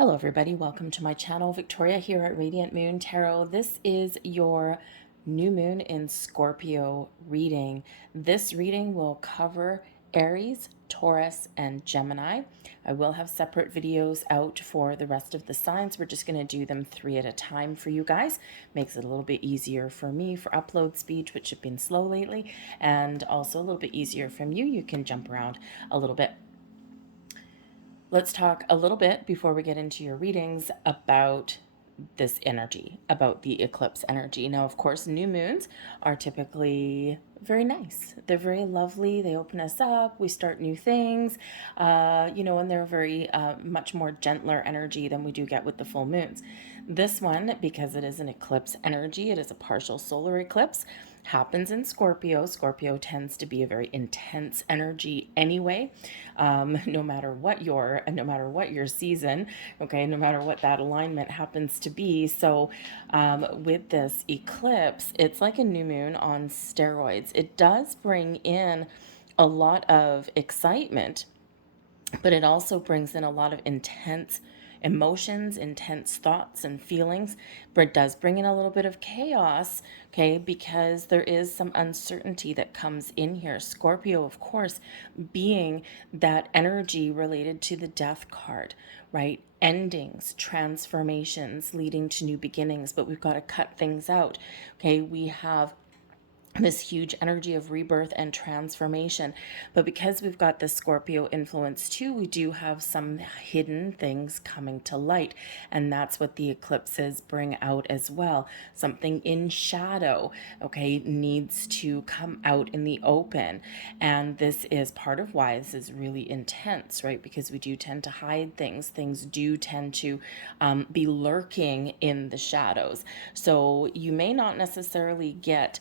Hello everybody, welcome to my channel. Victoria here at Radiant Moon Tarot. This is your new moon in Scorpio reading. This reading will cover Aries, Taurus, and Gemini. I will have separate videos out for the rest of the signs. We're just going to do them 3 at a time for you guys. Makes it a little bit easier for me for upload speed, which have been slow lately, and also a little bit easier from you. You can jump around a little bit. Let's talk a little bit before we get into your readings about this energy, about the eclipse energy. Now, of course, new moons are typically very nice. They're very lovely. They open us up. We start new things, and they're very much more gentler energy than we do get with the full moons. This one, because it is an eclipse energy, it is a partial solar eclipse, happens in Scorpio. Scorpio tends to be a very intense energy anyway, no matter what your season, okay, no matter what that alignment happens to be. So with this eclipse, it's like a new moon on steroids. It does bring in a lot of excitement, but it also brings in a lot of intense emotions, intense thoughts and feelings, but it does bring in a little bit of chaos, okay, because there is some uncertainty that comes in here. Scorpio, of course, being that energy related to the death card, right? Endings, transformations leading to new beginnings, but we've got to cut things out, okay? We have this huge energy of rebirth and transformation. But because we've got the Scorpio influence too, we do have some hidden things coming to light. And that's what the eclipses bring out as well. Something in shadow, okay, needs to come out in the open. And this is part of why this is really intense, right? Because we do tend to hide things. Things do tend to be lurking in the shadows. So you may not necessarily get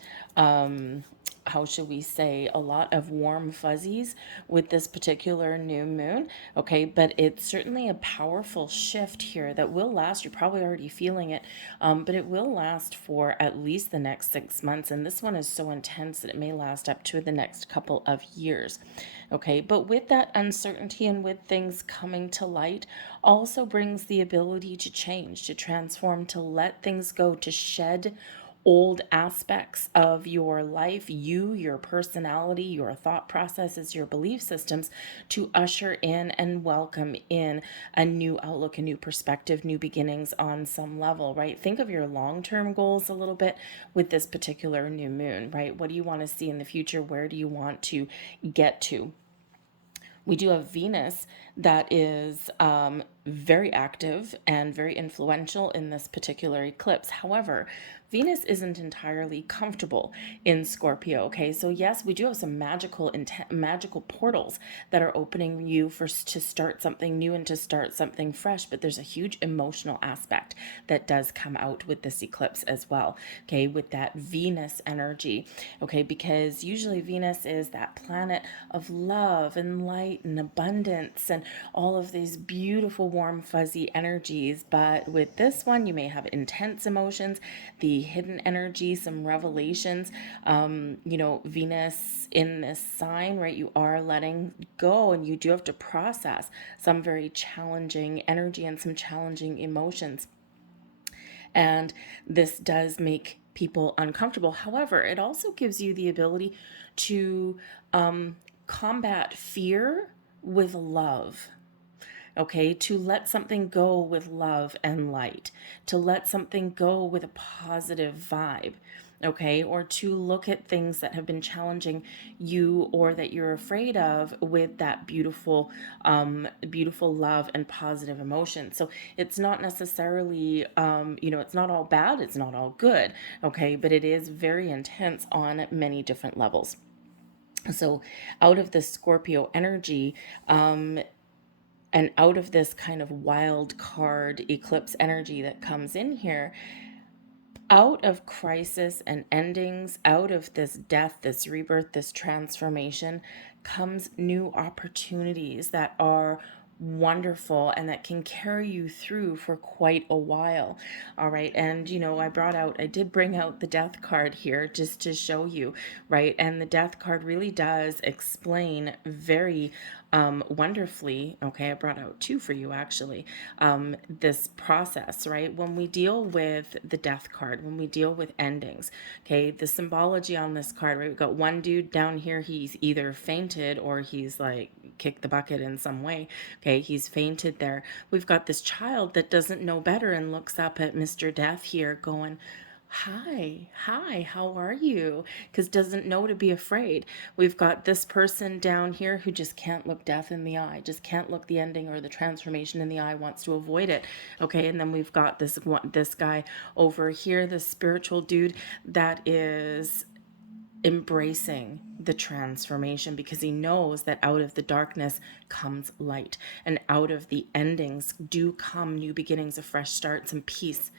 how should we say, a lot of warm fuzzies with this particular new moon, okay, but it's certainly a powerful shift here that will last. You're probably already feeling it, but it will last for at least the next 6 months, and this one is so intense that it may last up to the next couple of years, okay. But with that uncertainty and with things coming to light also brings the ability to change, to transform, to let things go, to shed old aspects of your life, your personality, your thought processes, your belief systems, to usher in and welcome in a new outlook, a new perspective, new beginnings on some level, right? Think of your long-term goals a little bit with this particular new moon, right? What do you want to see in the future? Where do you want to get to? We do have Venus that is very active and very influential in this particular eclipse. However, Venus isn't entirely comfortable in Scorpio, okay? So yes, we do have some magical portals that are opening you to start something new and to start something fresh, but there's a huge emotional aspect that does come out with this eclipse as well, okay, with that Venus energy, okay, because usually Venus is that planet of love and light and abundance and all of these beautiful warm fuzzy energies. But with this one, you may have intense emotions, the hidden energy, some revelations. Venus in this sign, right, you are letting go, and you do have to process some very challenging energy and some challenging emotions, and this does make people uncomfortable. However, it also gives you the ability to combat fear with love, okay, to let something go with love and light, to let something go with a positive vibe, okay, or to look at things that have been challenging you or that you're afraid of with that beautiful love and positive emotion. So it's not necessarily it's not all bad, it's not all good, okay, but it is very intense on many different levels. So out of the Scorpio energy, and out of this kind of wild card eclipse energy that comes in here, out of crisis and endings, out of this death, this rebirth, this transformation, comes new opportunities that are wonderful and that can carry you through for quite a while. All right. And, I did bring out the death card here just to show you, right? And the death card really does explain very wonderfully. Okay. I brought out two for you actually. This process, right? When we deal with the death card, when we deal with endings, okay, the symbology on this card, right? We've got one dude down here. He's either fainted or he's like kicked the bucket in some way. Okay, he's fainted there. We've got this child that doesn't know better and looks up at Mr. Death here going, hi, how are you? Because doesn't know to be afraid. We've got this person down here who just can't look death in the eye, just can't look the ending or the transformation in the eye, wants to avoid it. Okay, and then we've got this guy over here, this spiritual dude that is embracing the transformation because he knows that out of the darkness comes light, and out of the endings do come new beginnings, of fresh starts and peace,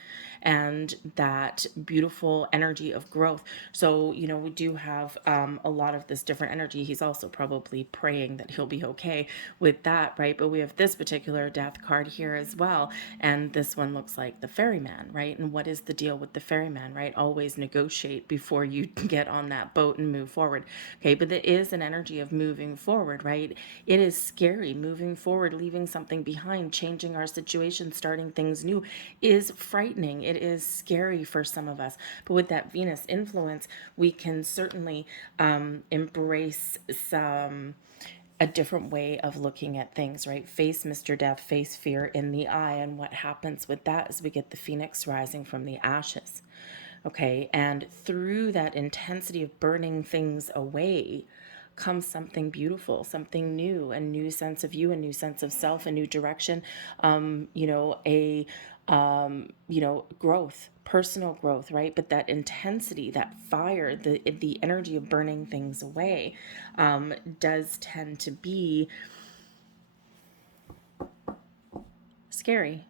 and that beautiful energy of growth. So we do have a lot of this different energy. He's also probably praying that he'll be okay with that, right? But we have this particular death card here as well, and this one looks like the ferryman, right? And what is the deal with the ferryman, right? Always negotiate before you get on that boat and move forward. Okay, but there is an energy of moving forward, right? It is scary. Moving forward, leaving something behind, changing our situation, starting things new is frightening. It is scary for some of us. But with that Venus influence, we can certainly embrace a different way of looking at things, right? Face Mr. Death, face fear in the eye. And what happens with that is we get the phoenix rising from the ashes. Okay, and through that intensity of burning things away comes something beautiful, something new, a new sense of you, a new sense of self, a new direction, growth, personal growth, right? But that intensity, that fire, the energy of burning things away does tend to be scary.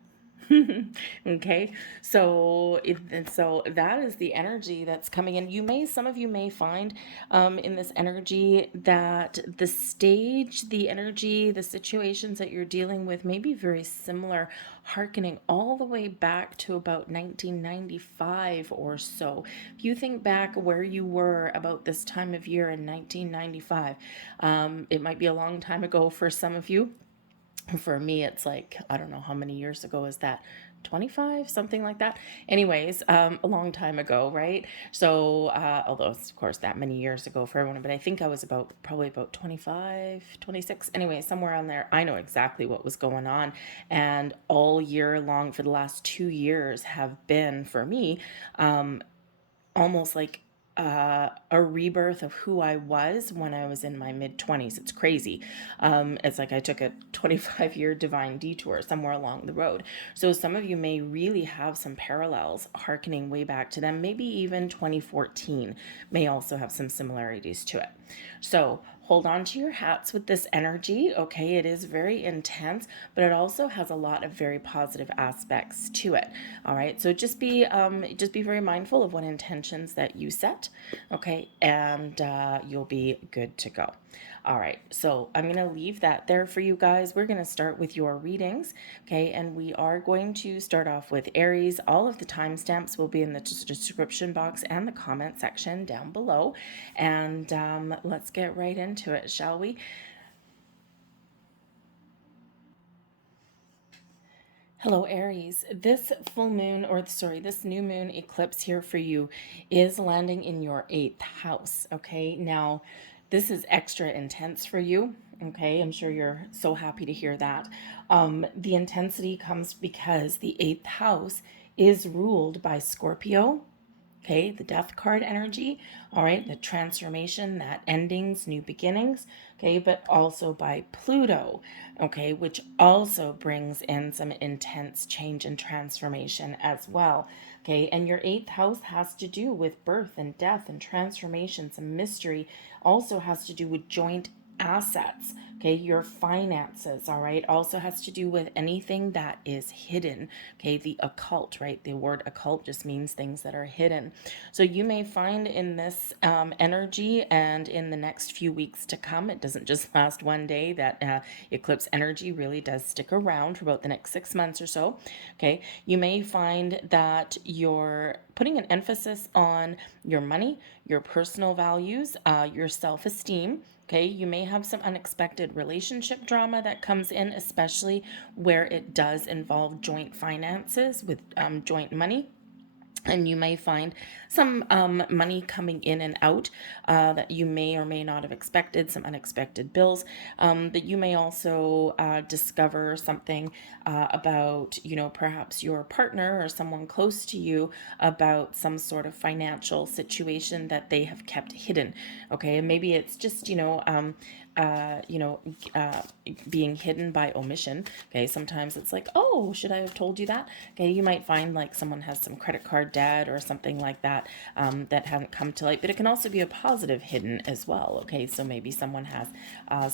Okay, so that is the energy that's coming in. Some of you may find in this energy that the stage, the energy, the situations that you're dealing with may be very similar, hearkening all the way back to about 1995 or so. If you think back where you were about this time of year in 1995, it might be a long time ago for some of you. For me, it's like, I don't know how many years ago is that, 25, something like that. Anyways, a long time ago, right? So although it's of course that many years ago for everyone, but I think I was probably about 25, 26. Anyway, somewhere on there. I know exactly what was going on, and all year long for the last 2 years have been for me almost like a rebirth of who I was when I was in my mid 20s. It's crazy. It's like I took a 25-year divine detour somewhere along the road. So some of you may really have some parallels hearkening way back to them. Maybe even 2014 may also have some similarities to it. So hold on to your hats with this energy. Okay, it is very intense, but it also has a lot of very positive aspects to it. All right, so just be very mindful of what intentions that you set. Okay, and you'll be good to go. All right, so I'm going to leave that there for you guys. We're going to start with your readings, okay? And we are going to start off with Aries. All of the timestamps will be in the description box and the comment section down below. And let's get right into it, shall we? Hello, Aries. This this new moon eclipse here for you is landing in your 8th house. Okay, now this is extra intense for you. Okay, I'm sure you're so happy to hear that. The intensity comes because the 8th house is ruled by Scorpio. Okay, the death card energy, all right, the transformation, that endings, new beginnings, okay, but also by Pluto, okay, which also brings in some intense change and transformation as well, okay, and your 8th house has to do with birth and death and transformation, some mystery, also has to do with joint assets, Okay, your finances, all right, also has to do with anything that is hidden. Okay, the occult, right? The word occult just means things that are hidden. So you may find in this energy and in the next few weeks to come, it doesn't just last one day, that eclipse energy really does stick around for about the next 6 months or so. Okay, you may find that you're putting an emphasis on your money, your personal values, your self-esteem. Okay, you may have some unexpected relationship drama that comes in, especially where it does involve joint finances with joint money. And you may find some money coming in and out that you may or may not have expected, some unexpected bills. But you may also discover something about, perhaps your partner or someone close to you about some sort of financial situation that they have kept hidden. Okay, and maybe it's just, uh, you know, uh, being hidden by omission. Okay, sometimes it's like, oh, should I have told you that? Okay, you might find like someone has some credit card debt or something like that that hadn't come to light, but it can also be a positive hidden as well. Okay, so maybe someone has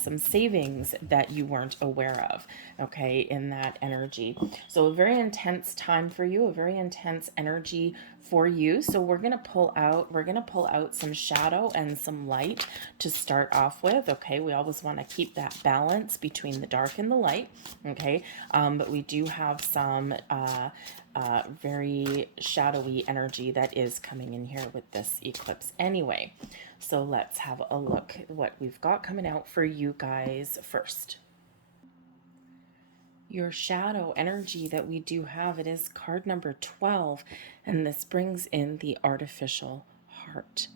some savings that you weren't aware of. Okay, in that energy. So a very intense time for you, a very intense energy for you. So we're going to pull out some shadow and some light to start off with. Okay, we always want to keep that balance between the dark and the light. Okay, but we do have some very shadowy energy that is coming in here with this eclipse anyway. So let's have a look at what we've got coming out for you guys first. Your shadow energy that we do have, it is card number 12, and this brings in the artificial heart.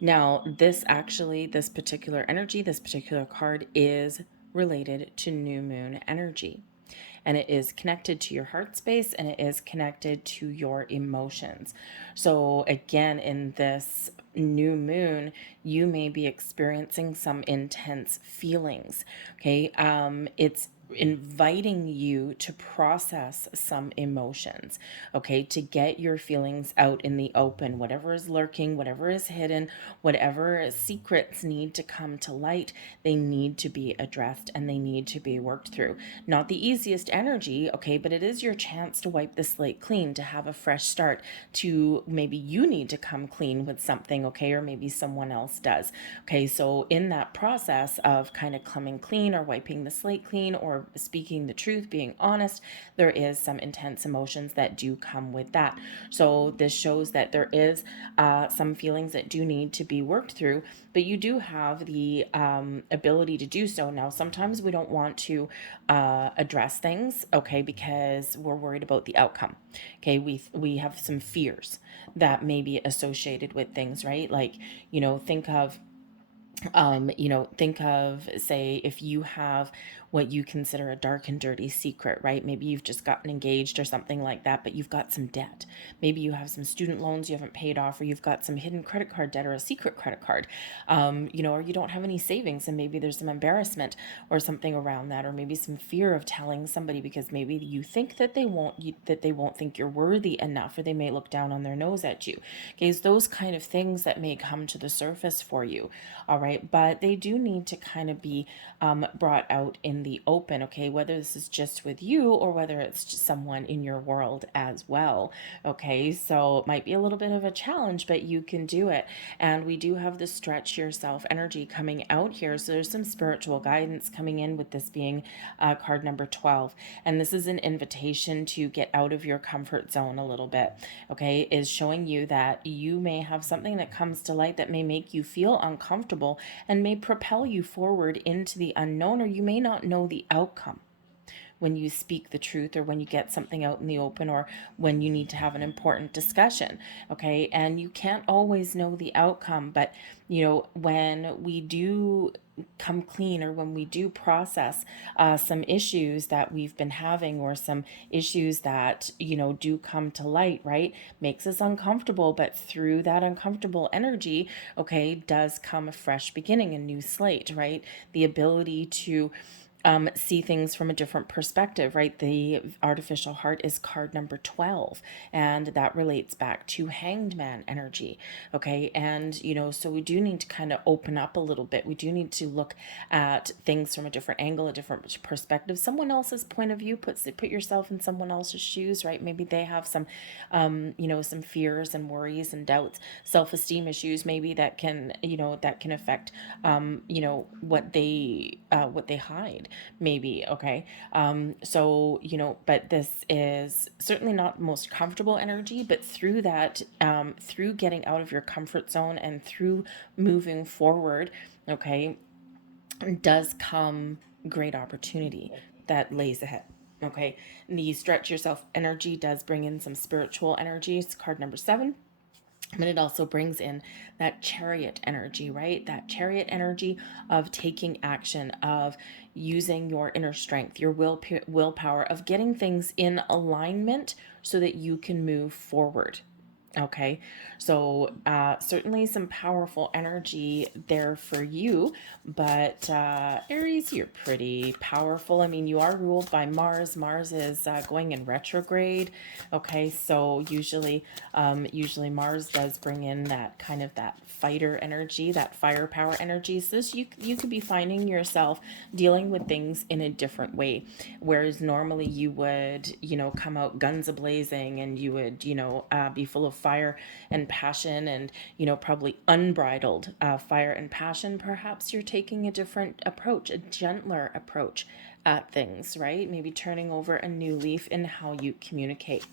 Now, this particular energy, this particular card is related to new moon energy. And it is connected to your heart space, and it is connected to your emotions. So, again, in this new moon, you may be experiencing some intense feelings. Okay. It's inviting you to process some emotions, okay, to get your feelings out in the open. Whatever is lurking, whatever is hidden, whatever secrets need to come to light, they need to be addressed and they need to be worked through. Not the easiest energy, okay, but it is your chance to wipe the slate clean, to have a fresh start, to maybe you need to come clean with something, okay, or maybe someone else does. Okay, so in that process of kind of coming clean or wiping the slate clean or speaking the truth, being honest, there is some intense emotions that do come with that. So this shows that there is some feelings that do need to be worked through, but you do have the ability to do so. Now, sometimes we don't want to address things, okay, because we're worried about the outcome. Okay, we have some fears that may be associated with things, right? Like, think of, say, if you have what you consider a dark and dirty secret, right? Maybe you've just gotten engaged or something like that, but you've got some debt. Maybe you have some student loans you haven't paid off, or you've got some hidden credit card debt or a secret credit card, or you don't have any savings, and maybe there's some embarrassment or something around that, or maybe some fear of telling somebody because maybe you think that they won't think you're worthy enough, or they may look down on their nose at you. Okay, it's those kind of things that may come to the surface for you. All right, but they do need to kind of be brought out in the open, okay, whether this is just with you or whether it's just someone in your world as well. Okay, so it might be a little bit of a challenge, but you can do it. And we do have the stretch yourself energy coming out here, so there's some spiritual guidance coming in with this being card number 12, and this is an invitation to get out of your comfort zone a little bit. Okay, is showing you that you may have something that comes to light that may make you feel uncomfortable and may propel you forward into the unknown, or you may not know the outcome when you speak the truth, or when you get something out in the open, or when you need to have an important discussion. Okay, and you can't always know the outcome, but when we do come clean, or when we do process some issues that we've been having, or some issues that do come to light, right, makes us uncomfortable, but through that uncomfortable energy, okay, does come a fresh beginning, a new slate, right? The ability to see things from a different perspective, right? The artificial heart is card number 12, and that relates back to hanged man energy. Okay. And, so we do need to kind of open up a little bit. We do need to look at things from a different angle, a different perspective, someone else's point of view. Put yourself in someone else's shoes, right? Maybe they have some, some fears and worries and doubts, self-esteem issues, maybe that can, that can affect, what they hide, maybe. Okay. So, but this is certainly not the most comfortable energy, but through that, through getting out of your comfort zone and through moving forward, okay, does come great opportunity that lays ahead. Okay. The stretch yourself energy does bring in some spiritual energy. It's card number 7. But it also brings in that chariot energy, right? That chariot energy of taking action, of using your inner strength, your willpower, of getting things in alignment so that you can move forward. Okay, so certainly some powerful energy there for you, but Aries, you're pretty powerful. I mean, you are ruled by Mars. Mars is going in retrograde. Okay, so usually Mars does bring in that kind of that fighter energy, that firepower energy. So this, you could be finding yourself dealing with things in a different way, whereas normally you would, come out guns a-blazing, and you would, be full of fire and passion, and, probably unbridled fire and passion. Perhaps you're taking a different approach, a gentler approach at things, right? Maybe turning over a new leaf in how you communicate.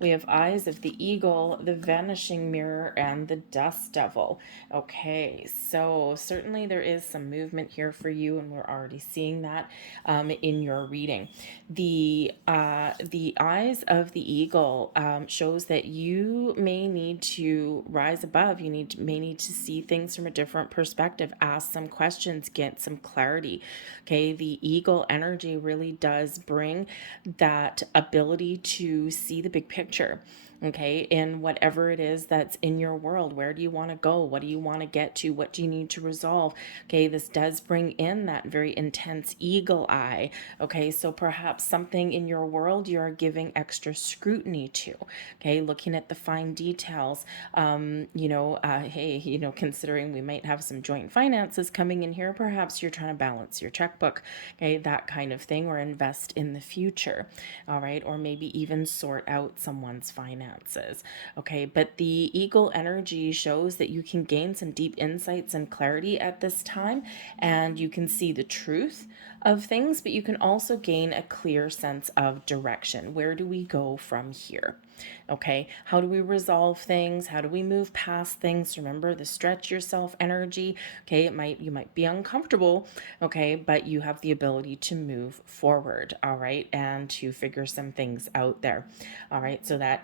We have Eyes of the Eagle, the Vanishing Mirror, and the Dust Devil. Okay, so certainly there is some movement here for you, and we're already seeing that in your reading. The Eyes of the Eagle shows that you may need to rise above. You may need to see things from a different perspective, ask some questions, get some clarity. Okay, the Eagle energy really does bring that ability to see the big picture. Okay, in whatever it is that's in your world. Where do you want to go? What do you want to get to? What do you need to resolve? Okay, this does bring in that very intense eagle eye. Okay, so perhaps something in your world you're giving extra scrutiny to. Okay, looking at the fine details. Hey, considering we might have some joint finances coming in here, perhaps you're trying to balance your checkbook. Okay, that kind of thing, or invest in the future. All right, or maybe even sort out someone's finances. Okay, but the eagle energy shows that you can gain some deep insights and clarity at this time, and you can see the truth of things, but you can also gain a clear sense of direction. Where do we go from here? Okay, how do we resolve things? How do we move past things? Remember the stretch yourself energy. Okay, you might be uncomfortable, okay, but you have the ability to move forward, all right, and to figure some things out there. All right, so that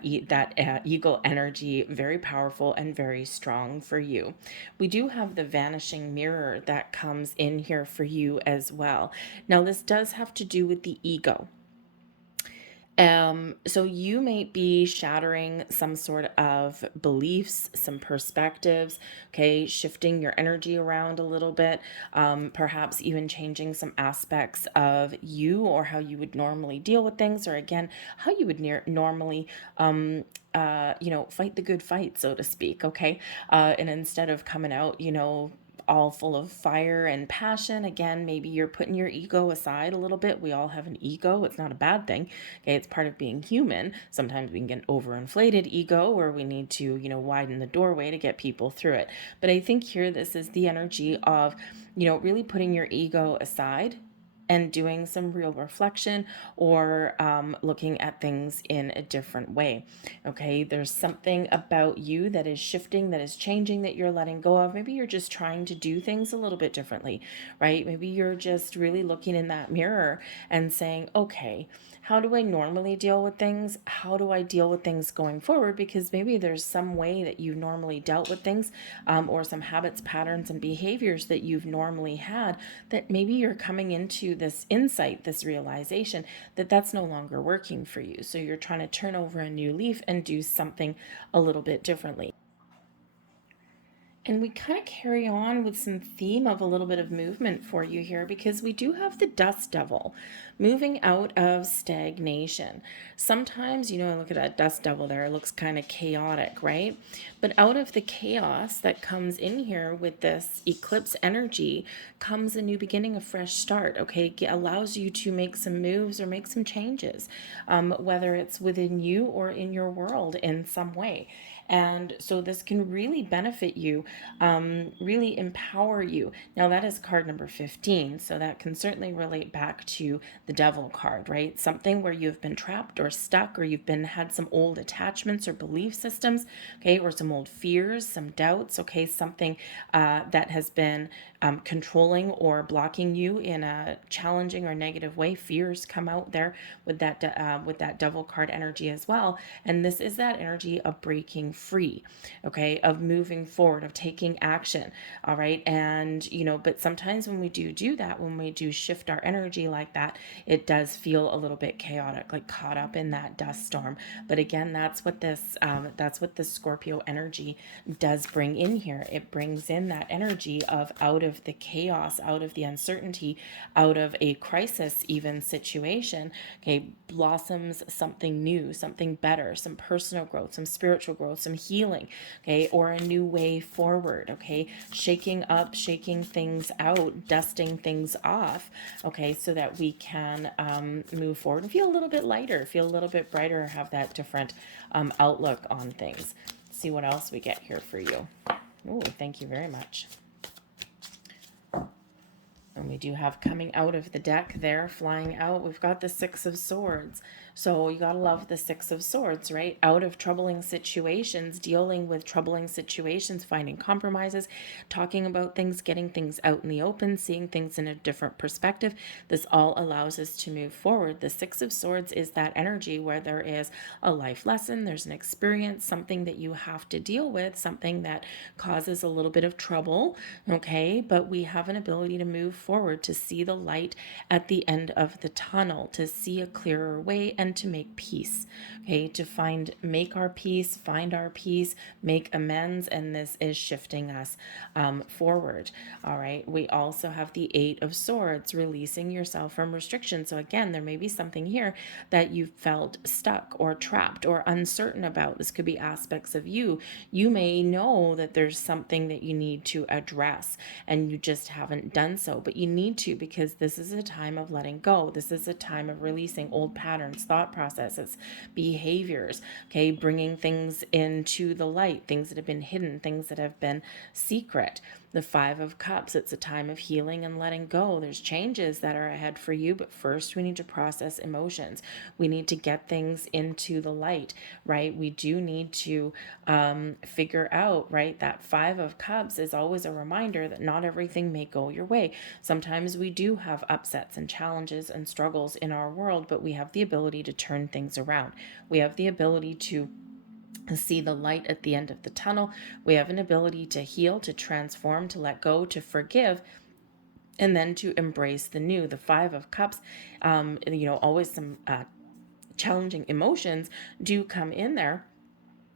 eagle energy, very powerful and very strong for you. We do have the vanishing mirror that comes in here for you as well. Now, this does have to do with the ego. So you may be shattering some sort of beliefs, some perspectives, okay, shifting your energy around a little bit, perhaps even changing some aspects of you or how you would normally deal with things, or again, how you would normally fight the good fight, so to speak, okay? And instead of coming out, all full of fire and passion. Again, maybe you're putting your ego aside a little bit. We all have an ego. It's not a bad thing. Okay, it's part of being human. Sometimes we can get an overinflated ego where we need to, widen the doorway to get people through it. But I think here this is the energy of, really putting your ego aside and doing some real reflection, or looking at things in a different way. Okay, there's something about you that is shifting, that is changing, that you're letting go of. Maybe you're just trying to do things a little bit differently, right? Maybe you're just really looking in that mirror and saying, okay, how do I normally deal with things? How do I deal with things going forward? Because maybe there's some way that you've normally dealt with things, or some habits, patterns, and behaviors that you've normally had, that maybe you're coming into this insight, this realization that that's no longer working for you. So you're trying to turn over a new leaf and do something a little bit differently. And we kind of carry on with some theme of a little bit of movement for you here because we do have the dust devil moving out of stagnation. Sometimes, look at that dust devil there, it looks kind of chaotic, right? But out of the chaos that comes in here with this eclipse energy comes a new beginning, a fresh start, okay? It allows you to make some moves or make some changes, whether it's within you or in your world in some way. And so this can really benefit you, really empower you. Now, that is card number 15. So that can certainly relate back to the devil card, right? Something where you've been trapped or stuck, or you've had some old attachments or belief systems, okay, or some old fears, some doubts, okay, something that has been controlling or blocking you in a challenging or negative way. Fears come out there with that devil card energy as well. And this is that energy of breaking free, okay, of moving forward, of taking action. All right. And, but sometimes when we do that, when we do shift our energy like that, it does feel a little bit chaotic, like caught up in that dust storm. But again, that's what this Scorpio energy does bring in here. It brings in that energy of out of the chaos, out of the uncertainty, out of a crisis even situation, okay, blossoms something new, something better, some personal growth, some spiritual growth, some healing, okay, or a new way forward, okay, shaking up, shaking things out, dusting things off, okay, so that we can move forward and feel a little bit lighter, feel a little bit brighter, have that different outlook on things. See what else we get here for you. Oh, thank you very much. And we do have coming out of the deck there, flying out, we've got the Six of Swords. So you gotta love the Six of Swords, right? Out of troubling situations, dealing with troubling situations, finding compromises, talking about things, getting things out in the open, seeing things in a different perspective. This all allows us to move forward. The Six of Swords is that energy where there is a life lesson, there's an experience, something that you have to deal with, something that causes a little bit of trouble, okay? But we have an ability to move forward, to see the light at the end of the tunnel, to see a clearer way, and to make peace, okay, to make our peace, find our peace, make amends, and this is shifting us forward. All right, we also have the Eight of Swords, releasing yourself from restriction. So again, there may be something here that you felt stuck or trapped or uncertain about. This could be aspects of you. You may know that there's something that you need to address and you just haven't done so, but you need to, because this is a time of letting go. This is a time of releasing old patterns, thought processes, behaviors, okay, bringing things into the light, things that have been hidden, things that have been secret. The Five of Cups, it's a time of healing and letting go. There's changes that are ahead for you, but first we need to process emotions. We need to get things into the light, right? We do need to figure out, right? That Five of Cups is always a reminder that not everything may go your way. Sometimes we do have upsets and challenges and struggles in our world, but we have the ability to turn things around. We have the ability to see the light at the end of the tunnel. We have an ability to heal, to transform, to let go, to forgive, and then to embrace the new. The Five of Cups, always some challenging emotions do come in there.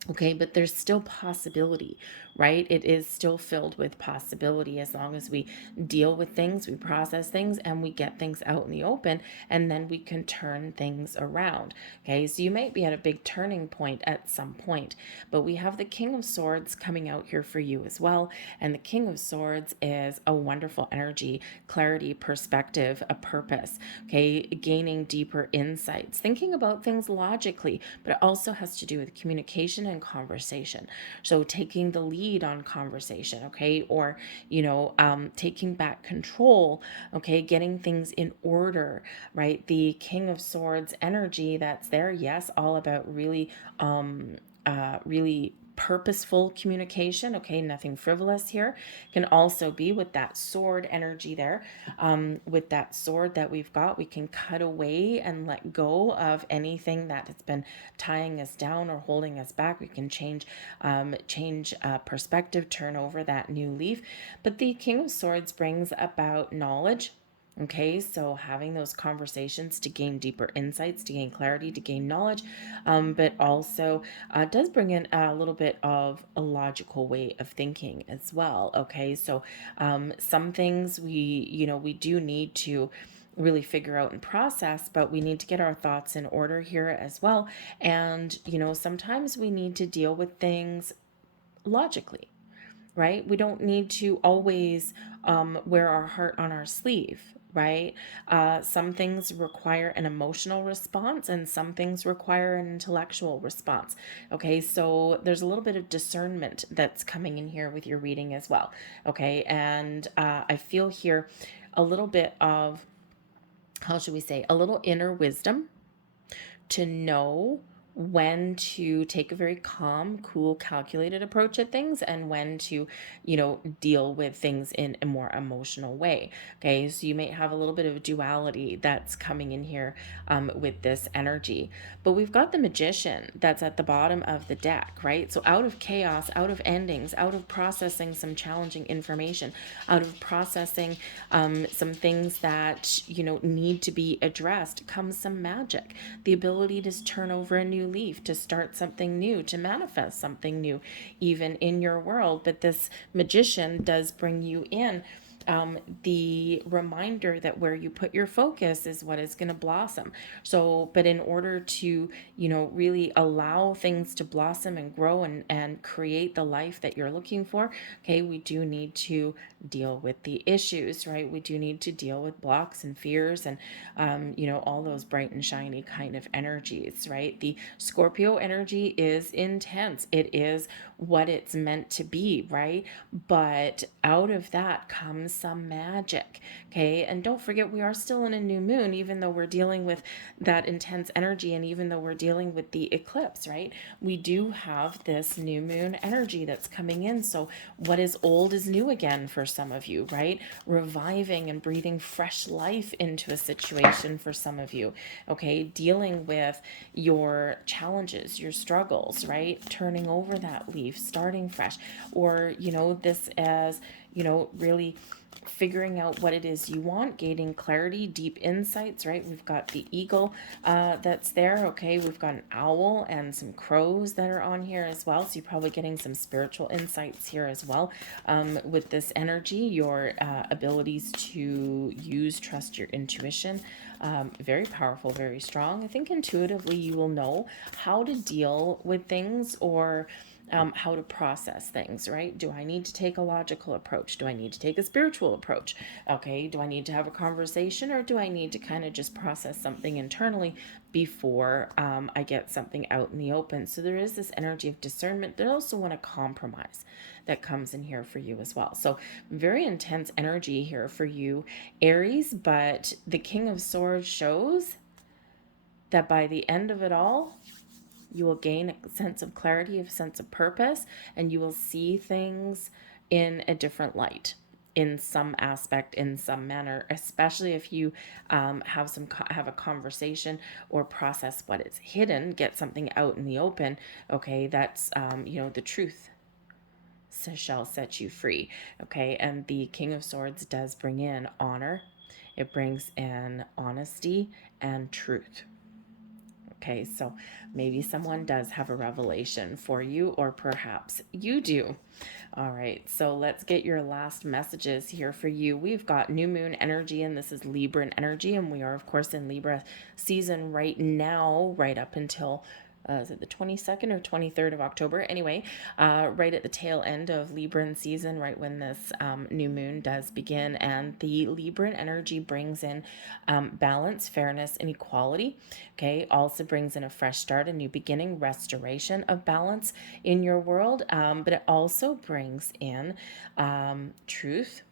Okay, but there's still possibility, right? It is still filled with possibility as long as we deal with things, we process things, and we get things out in the open, and then we can turn things around. Okay, so you might be at a big turning point at some point, but we have the King of Swords coming out here for you as well. And the King of Swords is a wonderful energy, clarity, perspective, a purpose, okay, gaining deeper insights, thinking about things logically, but it also has to do with communication and conversation. So taking the lead on conversation, okay, or taking back control, okay, getting things in order, right? The King of Swords energy that's there, yes, all about really purposeful communication, okay, nothing frivolous here. Can also be with that sword energy there. With that sword that we've got, we can cut away and let go of anything that has been tying us down or holding us back. We can change perspective, turn over that new leaf. But the King of Swords brings about knowledge, Okay, so having those conversations to gain deeper insights, to gain clarity, to gain knowledge, but also does bring in a little bit of a logical way of thinking as well. Okay, so some things we do need to really figure out and process, but we need to get our thoughts in order here as well. And, sometimes we need to deal with things logically, right? We don't need to always wear our heart on our sleeve, right? Some things require an emotional response and some things require an intellectual response. Okay, so there's a little bit of discernment that's coming in here with your reading as well. Okay, and I feel here a little bit of, how should we say, a little inner wisdom to know when to take a very calm, cool, calculated approach at things and when to, deal with things in a more emotional way. Okay, so you may have a little bit of duality that's coming in here with this energy. But we've got the Magician that's at the bottom of the deck, right? So out of chaos, out of endings, out of processing some challenging information, out of processing some things that, need to be addressed, comes some magic. The ability to turn over a new leaf, to start something new, to manifest something new, even in your world. But this Magician does bring you in the reminder that where you put your focus is what is going to blossom. So, but in order to, really allow things to blossom and grow and create the life that you're looking for, okay, we do need to deal with the issues, right? We do need to deal with blocks and fears and, all those bright and shiny kind of energies, right? The Scorpio energy is intense. It is what it's meant to be, right? But out of that comes some magic, okay? And don't forget, we are still in a new moon, even though we're dealing with that intense energy and even though we're dealing with the eclipse, right? We do have this new moon energy that's coming in. So what is old is new again for some of you, right? Reviving and breathing fresh life into a situation for some of you, okay? Dealing with your challenges, your struggles, right? Turning over that leaf, starting fresh, or, this as, really figuring out what it is you want, gaining clarity, deep insights, right? We've got the eagle that's there, okay? We've got an owl and some crows that are on here as well. So you're probably getting some spiritual insights here as well with this energy, your abilities to trust your intuition. Very powerful, very strong. I think intuitively you will know how to deal with things or how to process things, right? Do I need to take a logical approach? Do I need to take a spiritual approach? Okay, do I need to have a conversation or do I need to kind of just process something internally before I get something out in the open? So there is this energy of discernment. They also want to compromise that comes in here for you as well. So very intense energy here for you, Aries, but the King of Swords shows that by the end of it all, you will gain a sense of clarity, a sense of purpose, and you will see things in a different light, in some aspect, in some manner, especially if you have a conversation or process what is hidden, get something out in the open. Okay, that's the truth shall set you free. Okay, and the King of Swords does bring in honor. It brings in honesty and truth. Okay, so maybe someone does have a revelation for you, or perhaps you do. All right, so let's get your last messages here for you. We've got new moon energy, and this is Libran energy, and we are, of course, in Libra season right now, right up until is it the 22nd or 23rd of October? Anyway, right at the tail end of Libran season, right when this new moon does begin. And the Libran energy brings in balance, fairness, and equality. Okay, also brings in a fresh start, a new beginning, restoration of balance in your world. But it also brings in truth,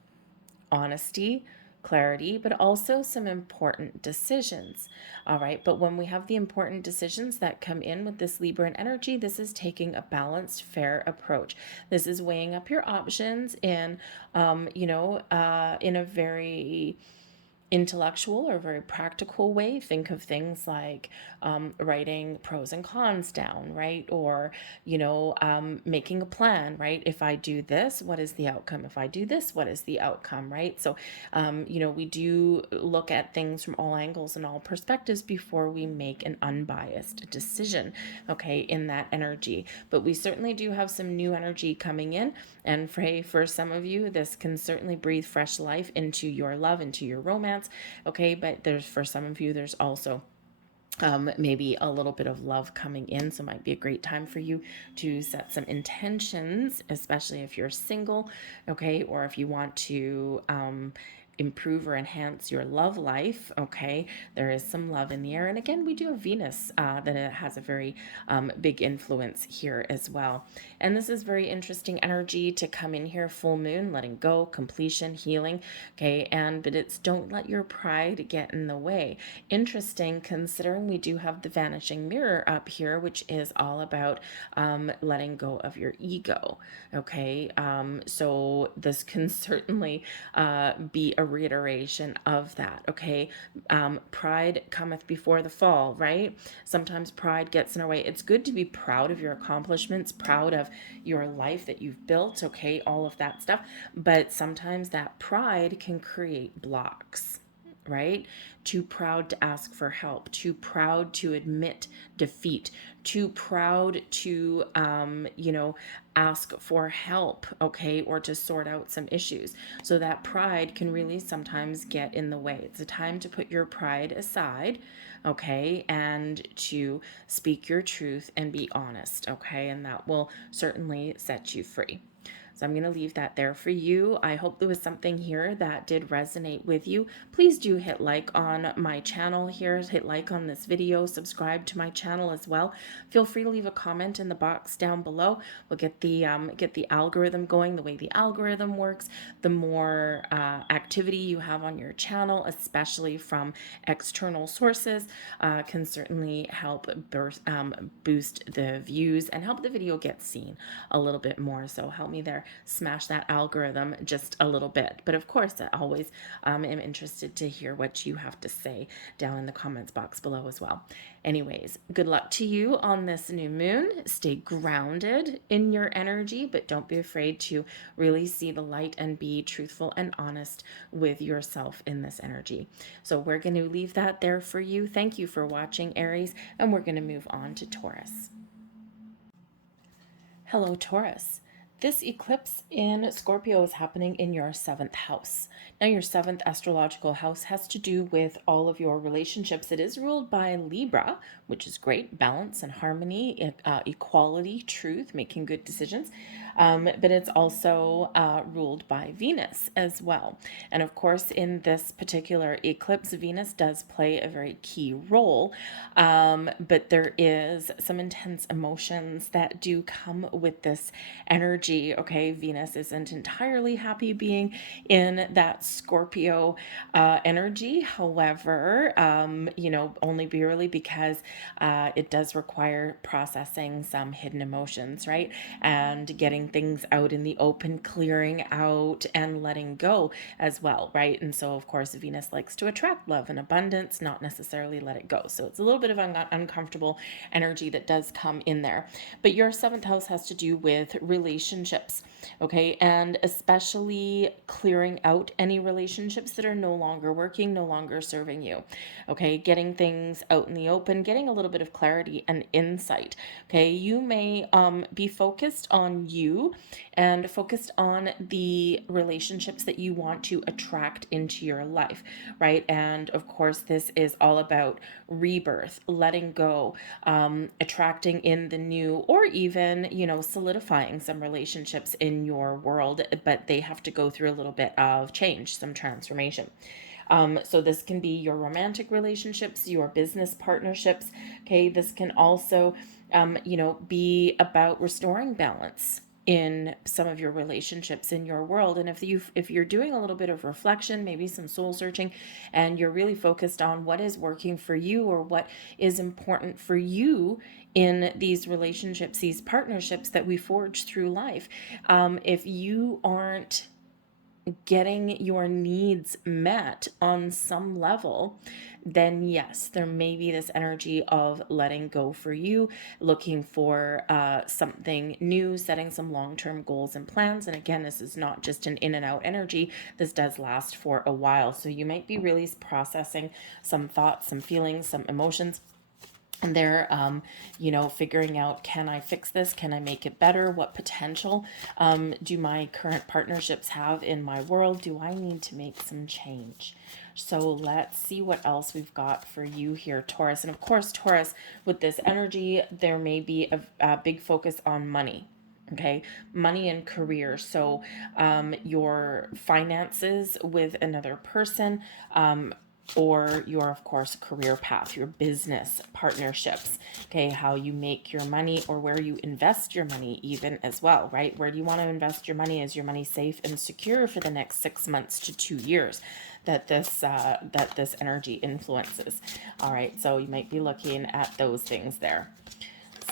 honesty, clarity, but also some important decisions. All right. But when we have the important decisions that come in with this Libran energy, this is taking a balanced, fair approach. This is weighing up your options in a very intellectual or very practical way. Think of things like writing pros and cons down, right? Or, making a plan, right? If I do this, what is the outcome? If I do this, what is the outcome, right? So, we do look at things from all angles and all perspectives before we make an unbiased decision, okay, in that energy. But we certainly do have some new energy coming in. And for some of you, this can certainly breathe fresh life into your love, into your romance, okay? But for some of you, there's also maybe a little bit of love coming in. So it might be a great time for you to set some intentions, especially if you're single, okay? Or if you want to improve or enhance your love life, okay? There is some love in the air. And again, we do have Venus that it has a very big influence here as well. And this is very interesting energy to come in here, full moon, letting go, completion, healing, okay? But it's don't let your pride get in the way. Interesting, considering we do have the vanishing mirror up here, which is all about letting go of your ego, okay? So this can certainly be a reiteration of that, okay? Pride cometh before the fall, right? Sometimes pride gets in our way. It's good to be proud of your accomplishments, proud of your life that you've built, okay? All of that stuff. But sometimes that pride can create blocks, right? Too proud to ask for help, too proud to admit defeat, too proud to, ask for help, okay, or to sort out some issues. So that pride can really sometimes get in the way. It's a time to put your pride aside, okay, and to speak your truth and be honest, okay, and that will certainly set you free. So I'm going to leave that there for you. I hope there was something here that did resonate with you. Please do hit like on my channel here, hit like on this video, subscribe to my channel as well. Feel free to leave a comment in the box down below. We'll get the algorithm going. The way the algorithm works, the more activity you have on your channel, especially from external sources, can certainly help boost the views and help the video get seen a little bit more. So help me there, smash that algorithm just a little bit. But of course, I always am interested to hear what you have to say down in the comments box below as well. Anyways, good luck to you on this new moon. Stay grounded in your energy, but don't be afraid to really see the light and be truthful and honest with yourself in this energy. So we're going to leave that there for you. Thank you for watching, Aries, and we're going to move on to Taurus. Hello, Taurus. This eclipse in Scorpio is happening in your 7th house. Now, your 7th astrological house has to do with all of your relationships. It is ruled by Libra, which is great, balance and harmony, equality, truth, making good decisions. But it's also ruled by Venus as well. And of course, in this particular eclipse, Venus does play a very key role. But there is some intense emotions that do come with this energy. Okay, Venus isn't entirely happy being in that Scorpio energy. However, only barely, because it does require processing some hidden emotions, right? And getting things out in the open, clearing out and letting go as well, right? And so, of course, Venus likes to attract love and abundance, not necessarily let it go. So it's a little bit of uncomfortable energy that does come in there. But your 7th house has to do with relationships, okay? And especially clearing out any relationships that are no longer working, no longer serving you, okay? Getting things out in the open, getting a little bit of clarity and insight, okay? You may be focused on you and focused on the relationships that you want to attract into your life, right? And of course, this is all about rebirth, letting go, attracting in the new, or even, solidifying some relationships in your world, but they have to go through a little bit of change, some transformation. So this can be your romantic relationships, your business partnerships. Okay, this can also, be about restoring balance in some of your relationships in your world. And if you're doing a little bit of reflection, maybe some soul searching, and you're really focused on what is working for you or what is important for you in these relationships, these partnerships that we forge through life, if you aren't getting your needs met on some level, then yes, there may be this energy of letting go for you, looking for something new, setting some long-term goals and plans. And again, this is not just an in and out energy. This does last for a while. So you might be really processing some thoughts, some feelings, some emotions. And they're, figuring out, can I fix this? Can I make it better? What potential do my current partnerships have in my world? Do I need to make some change? So let's see what else we've got for you here, Taurus. And of course, Taurus, with this energy, there may be a big focus on money. Okay, money and career. So your finances with another person, or your, of course, career path, your business partnerships, okay, how you make your money or where you invest your money even as well, right? Where do you want to invest your money? Is your money safe and secure for the next 6 months to 2 years that this energy influences? All right, so you might be looking at those things there.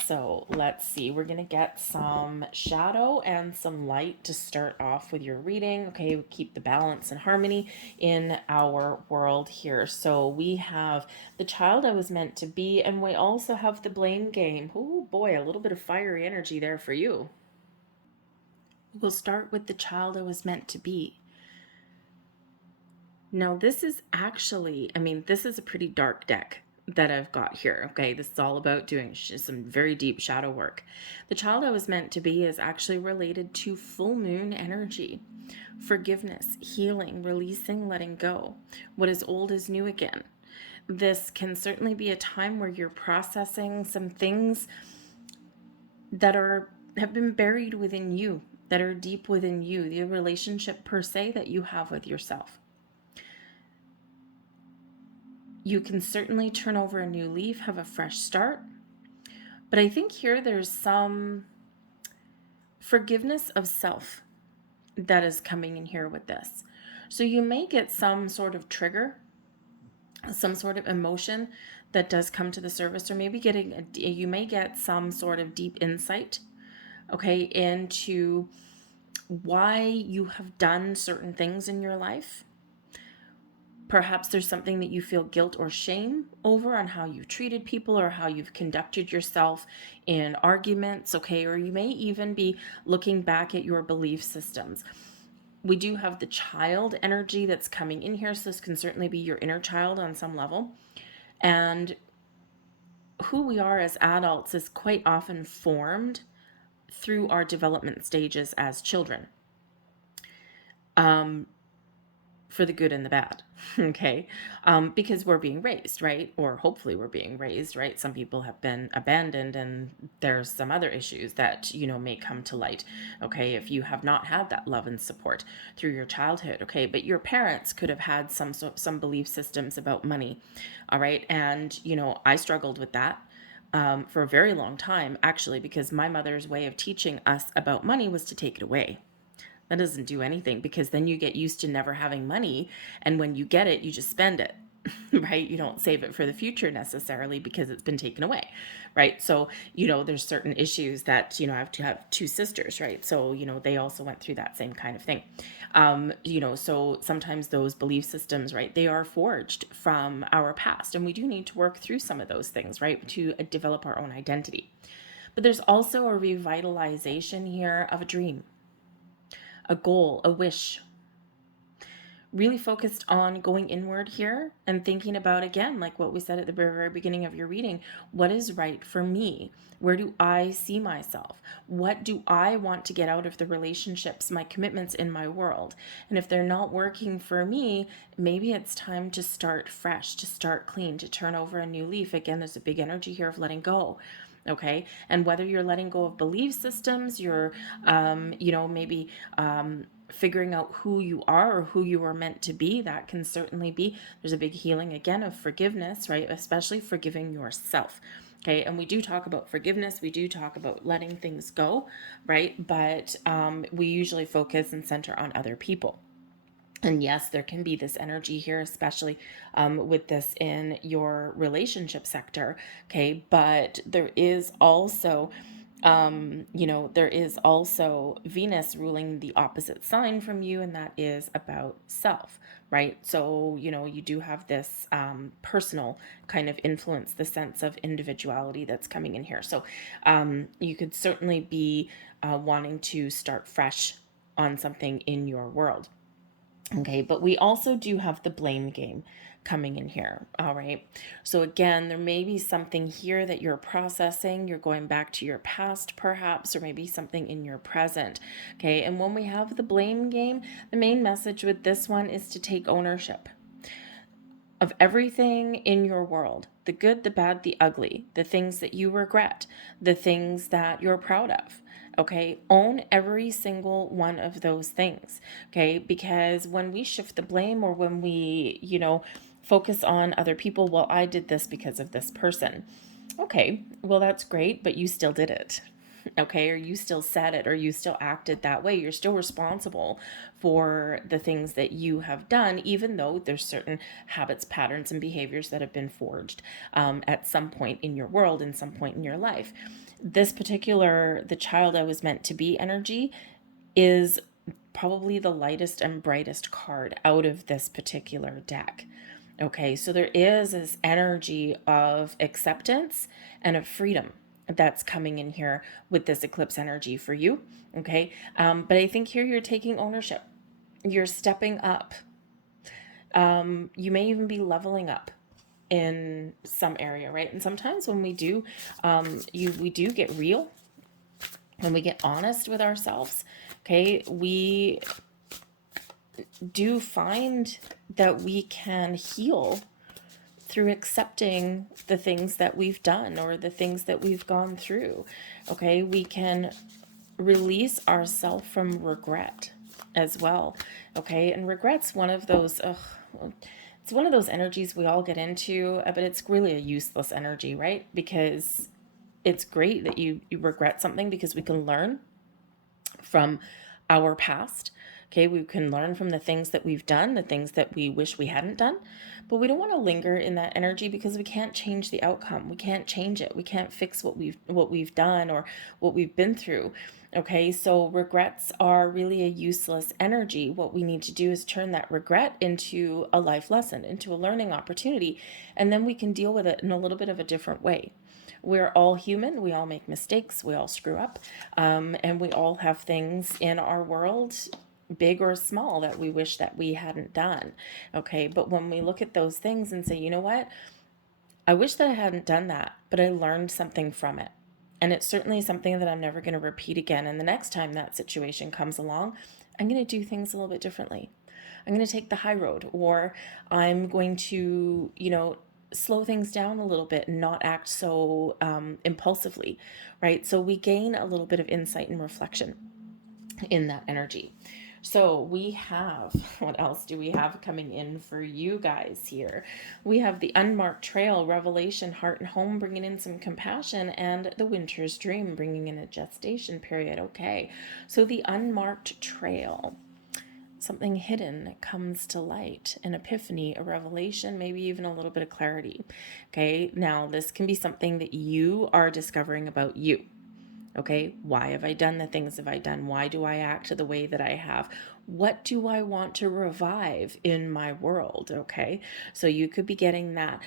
So let's see, we're going to get some shadow and some light to start off with your reading. Okay, we keep the balance and harmony in our world here. So we have the child I was meant to be, and we also have the blame game. Oh boy, a little bit of fiery energy there for you. We'll start with the child I was meant to be. Now, this is actually, this is a pretty dark deck that I've got here. Okay, this is all about doing some very deep shadow work. The child I was meant to be is actually related to full moon energy, forgiveness, healing, releasing, letting go. What is old is new again. This can certainly be a time where you're processing some things that have been buried within you, that are deep within you, the relationship per se that you have with yourself. You can certainly turn over a new leaf, have a fresh start. But I think here there's some forgiveness of self that is coming in here with this. So you may get some sort of trigger, some sort of emotion that does come to the surface, or maybe you may get some sort of deep insight, okay, into why you have done certain things in your life. Perhaps there's something that you feel guilt or shame over on how you've treated people or how you've conducted yourself in arguments, okay? Or you may even be looking back at your belief systems. We do have the child energy that's coming in here, so this can certainly be your inner child on some level. And who we are as adults is quite often formed through our development stages as children. For the good and the bad, okay? Because we're being raised, right? Or hopefully we're being raised, right? Some people have been abandoned, and there's some other issues that, may come to light, okay? If you have not had that love and support through your childhood, okay? But your parents could have had some belief systems about money, all right? And, I struggled with that. For a very long time, actually, because my mother's way of teaching us about money was to take it away. That doesn't do anything, because then you get used to never having money. And when you get it, you just spend it, right? You don't save it for the future necessarily because it's been taken away, right? So, there's certain issues that, I have to have two sisters, right? So, they also went through that same kind of thing. So sometimes those belief systems, right, they are forged from our past, and we do need to work through some of those things, right, to develop our own identity. But there's also a revitalization here of a dream, a goal, a wish. Really focused on going inward here and thinking about, again, like what we said at the very beginning of your reading, what is right for me? Where do I see myself? What do I want to get out of the relationships, my commitments in my world? And if they're not working for me, maybe it's time to start fresh, to start clean, to turn over a new leaf. Again, there's a big energy here of letting go. Okay. And whether you're letting go of belief systems, you're, maybe figuring out who you are or who you are meant to be, that can certainly be. There's a big healing, again, of forgiveness, right? Especially forgiving yourself. Okay. And we do talk about forgiveness. We do talk about letting things go, right? But we usually focus and center on other people. And yes, there can be this energy here, especially with this in your relationship sector, okay? But there is also There is also Venus ruling the opposite sign from you, and that is about self, right? So, you do have this personal kind of influence, the sense of individuality that's coming in here. So, you could certainly be wanting to start fresh on something in your world. Okay, but we also do have the blame game coming in here. All right. So, again, there may be something here that you're processing. You're going back to your past, perhaps, or maybe something in your present. Okay. And when we have the blame game, the main message with this one is to take ownership of everything in your world, the good, the bad, the ugly, the things that you regret, the things that you're proud of. Okay, own every single one of those things. Okay, because when we shift the blame, or when we, focus on other people, well, I did this because of this person. Okay, well, that's great, but you still did it. Okay, or you still said it, or you still acted that way. You're still responsible for the things that you have done, even though there's certain habits, patterns, and behaviors that have been forged at some point in your world, in some point in your life. This particular, the child I was meant to be energy, is probably the lightest and brightest card out of this particular deck. Okay, so there is this energy of acceptance and of freedom that's coming in here with this eclipse energy for you. Okay, but I think here you're taking ownership. You're stepping up. You may even be leveling up in some area, right? And sometimes when we do, we do get real, when we get honest with ourselves. Okay, we do find that we can heal through accepting the things that we've done or the things that we've gone through. Okay, we can release ourselves from regret as well. Okay, and regret's one of those, it's one of those energies we all get into, but it's really a useless energy, right? Because it's great that you regret something, because we can learn from our past. Okay, we can learn from the things that we've done, the things that we wish we hadn't done, but we don't want to linger in that energy, because we can't change the outcome. We can't change it. We can't fix what we've done or what we've been through. Okay, so regrets are really a useless energy. What we need to do is turn that regret into a life lesson, into a learning opportunity, and then we can deal with it in a little bit of a different way. We're all human. We all make mistakes. We all screw up. And we all have things in our world, big or small, that we wish that we hadn't done. Okay. But when we look at those things and say, you know what? I wish that I hadn't done that, but I learned something from it. And it's certainly something that I'm never going to repeat again. And the next time that situation comes along, I'm going to do things a little bit differently. I'm going to take the high road, or I'm going to, slow things down a little bit and not act so impulsively, right? So we gain a little bit of insight and reflection in that energy. So we have, what else do we have coming in for you guys here? We have the unmarked trail, revelation, heart and home, bringing in some compassion, and the winter's dream, bringing in a gestation period. Okay, so the unmarked trail, something hidden comes to light, an epiphany, a revelation, maybe even a little bit of clarity. Okay, now this can be something that you are discovering about you. Okay, why have I done the things have I done? Why do I act the way that I have? What do I want to revive in my world? Okay, so you could be getting that.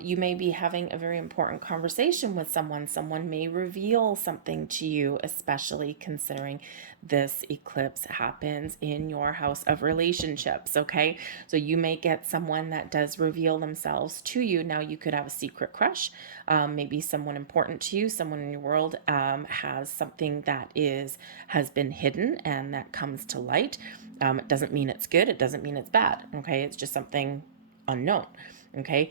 You may be having a very important conversation with someone. Someone may reveal something to you, especially considering this eclipse happens in your house of relationships. Okay, so you may get someone that does reveal themselves to you. Now, you could have a secret crush, maybe someone important to you, someone in your world has something that has been hidden and that comes to light. It doesn't mean it's good. It doesn't mean it's bad. Okay, it's just something unknown. Okay,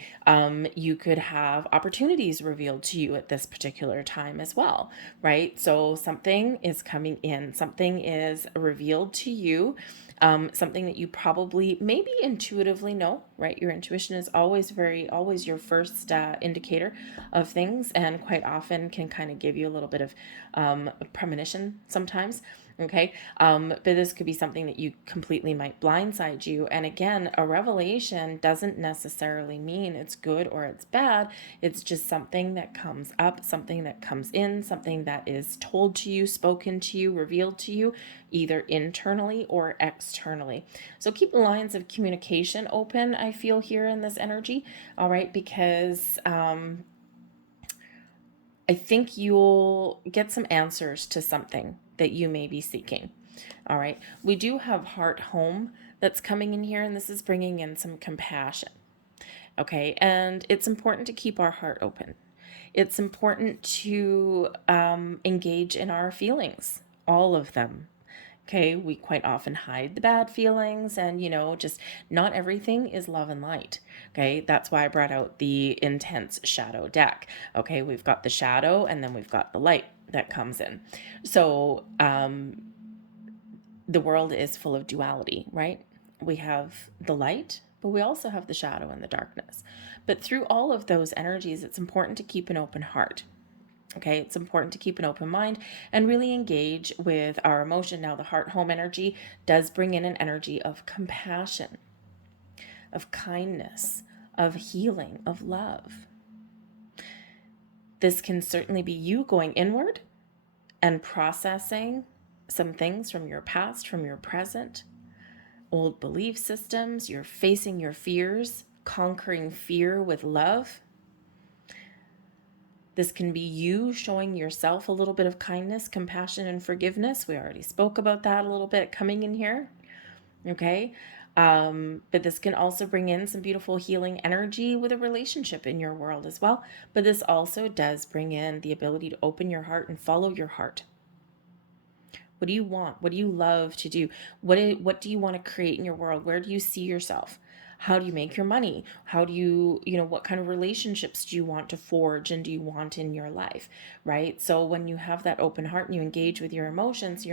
you could have opportunities revealed to you at this particular time as well, right? So something is coming in, something is revealed to you, something that you probably maybe intuitively know, right? Your intuition is always your first indicator of things, and quite often can kind of give you a little bit of premonition sometimes. Okay. But this could be something that you completely might blindside you. And again, a revelation doesn't necessarily mean it's good or it's bad. It's just something that comes up, something that comes in, something that is told to you, spoken to you, revealed to you, either internally or externally. So keep the lines of communication open, I feel, here in this energy. All right. Because I think you'll get some answers to something that you may be seeking. All right. We do have heart home that's coming in here, and this is bringing in some compassion. Okay. And it's important to keep our heart open. It's important to engage in our feelings, all of them. Okay, we quite often hide the bad feelings, and just not everything is love and light. Okay, that's why I brought out the intense shadow deck. Okay, we've got the shadow and then we've got the light that comes in. So, the world is full of duality, right? We have the light, but we also have the shadow and the darkness. But through all of those energies, it's important to keep an open heart. Okay, it's important to keep an open mind and really engage with our emotion. Now, the heart home energy does bring in an energy of compassion, of kindness, of healing, of love. This can certainly be you going inward and processing some things from your past, from your present, old belief systems. You're facing your fears, conquering fear with love. This can be you showing yourself a little bit of kindness, compassion, and forgiveness. We already spoke about that a little bit coming in here. Okay. But this can also bring in some beautiful healing energy with a relationship in your world as well. But this also does bring in the ability to open your heart and follow your heart. What do you want? What do you love to do? What do you want to create in your world? Where do you see yourself? How do you make your money? How do you, what kind of relationships do you want to forge and do you want in your life, right? So when you have that open heart and you engage with your emotions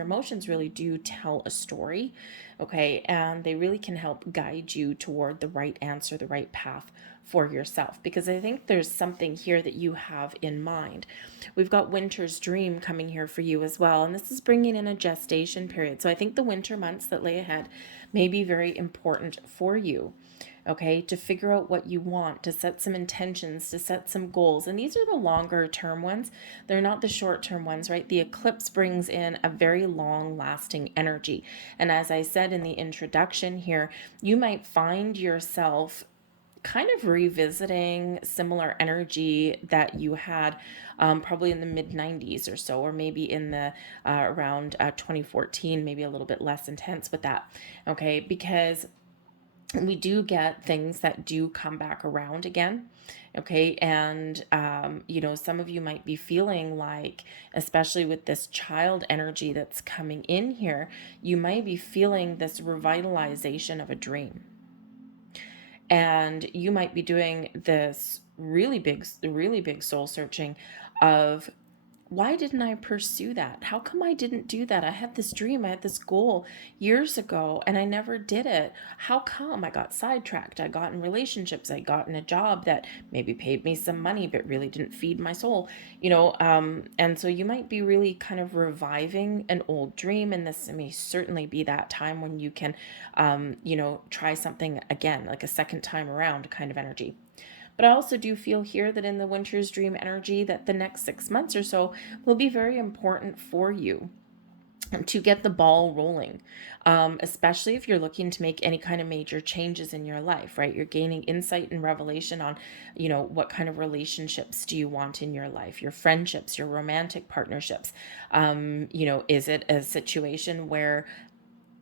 really do tell a story, okay? And they really can help guide you toward the right answer, the right path for yourself, because I think there's something here that you have in mind. We've got winter's dream coming here for you as well, and this is bringing in a gestation period. So I think the winter months that lay ahead may be very important for you. Okay, to figure out what you want, to set some intentions, to set some goals. And these are the longer term ones. They're not the short term ones, right? The eclipse brings in a very long lasting energy. And as I said in the introduction here, you might find yourself kind of revisiting similar energy that you had probably in the mid 90s or so, or maybe in the around 2014, maybe a little bit less intense with that. Okay, because we do get things that do come back around again. Okay. And, some of you might be feeling like, especially with this child energy that's coming in here, you might be feeling this revitalization of a dream. And you might be doing this really big soul searching of, why didn't I pursue that? How come I didn't do that? I had this dream, I had this goal years ago, and I never did it. How come? I got sidetracked. I got in relationships. I got in a job that maybe paid me some money, but really didn't feed my soul, and so you might be really kind of reviving an old dream. And this may certainly be that time when you can, try something again, like a second time around kind of energy. But I also do feel here that in the winter's dream energy, that the next 6 months or so will be very important for you to get the ball rolling, especially if you're looking to make any kind of major changes in your life, right? You're gaining insight and revelation on, what kind of relationships do you want in your life, your friendships, your romantic partnerships. Is it a situation where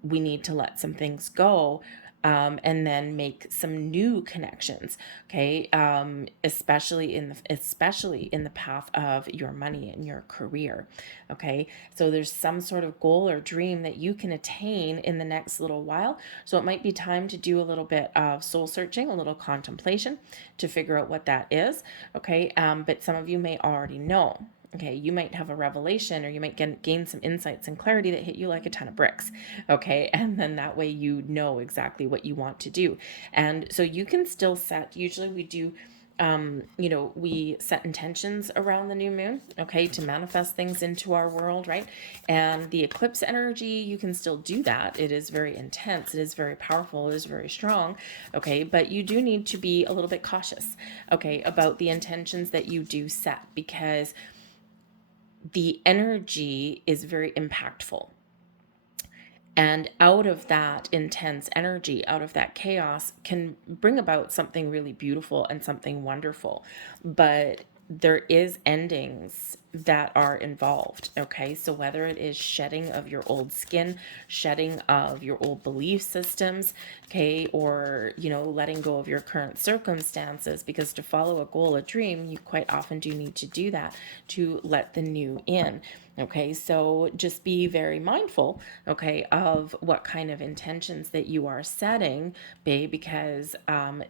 we need to let some things go, and then make some new connections, okay? Especially in the path of your money and your career, okay? So there's some sort of goal or dream that you can attain in the next little while. So it might be time to do a little bit of soul searching, a little contemplation to figure out what that is, okay? But some of you may already know. Okay, you might have a revelation, or you might gain some insights and clarity that hit you like a ton of bricks. Okay, and then that way you know exactly what you want to do. And so you can still set, usually we do We set intentions around the new moon, okay, to manifest things into our world, right? And the eclipse energy, you can still do that. It is very intense, it is very powerful, it is very strong, okay, but you do need to be a little bit cautious, okay, about the intentions that you do set, because the energy is very impactful. And out of that intense energy, out of that chaos, can bring about something really beautiful and something wonderful. But there is endings that are involved, okay? So whether it is shedding of your old skin, shedding of your old belief systems, okay, or, letting go of your current circumstances, because to follow a goal, a dream, you quite often do need to do that to let the new in. Okay, so just be very mindful, okay, of what kind of intentions that you are setting, babe, because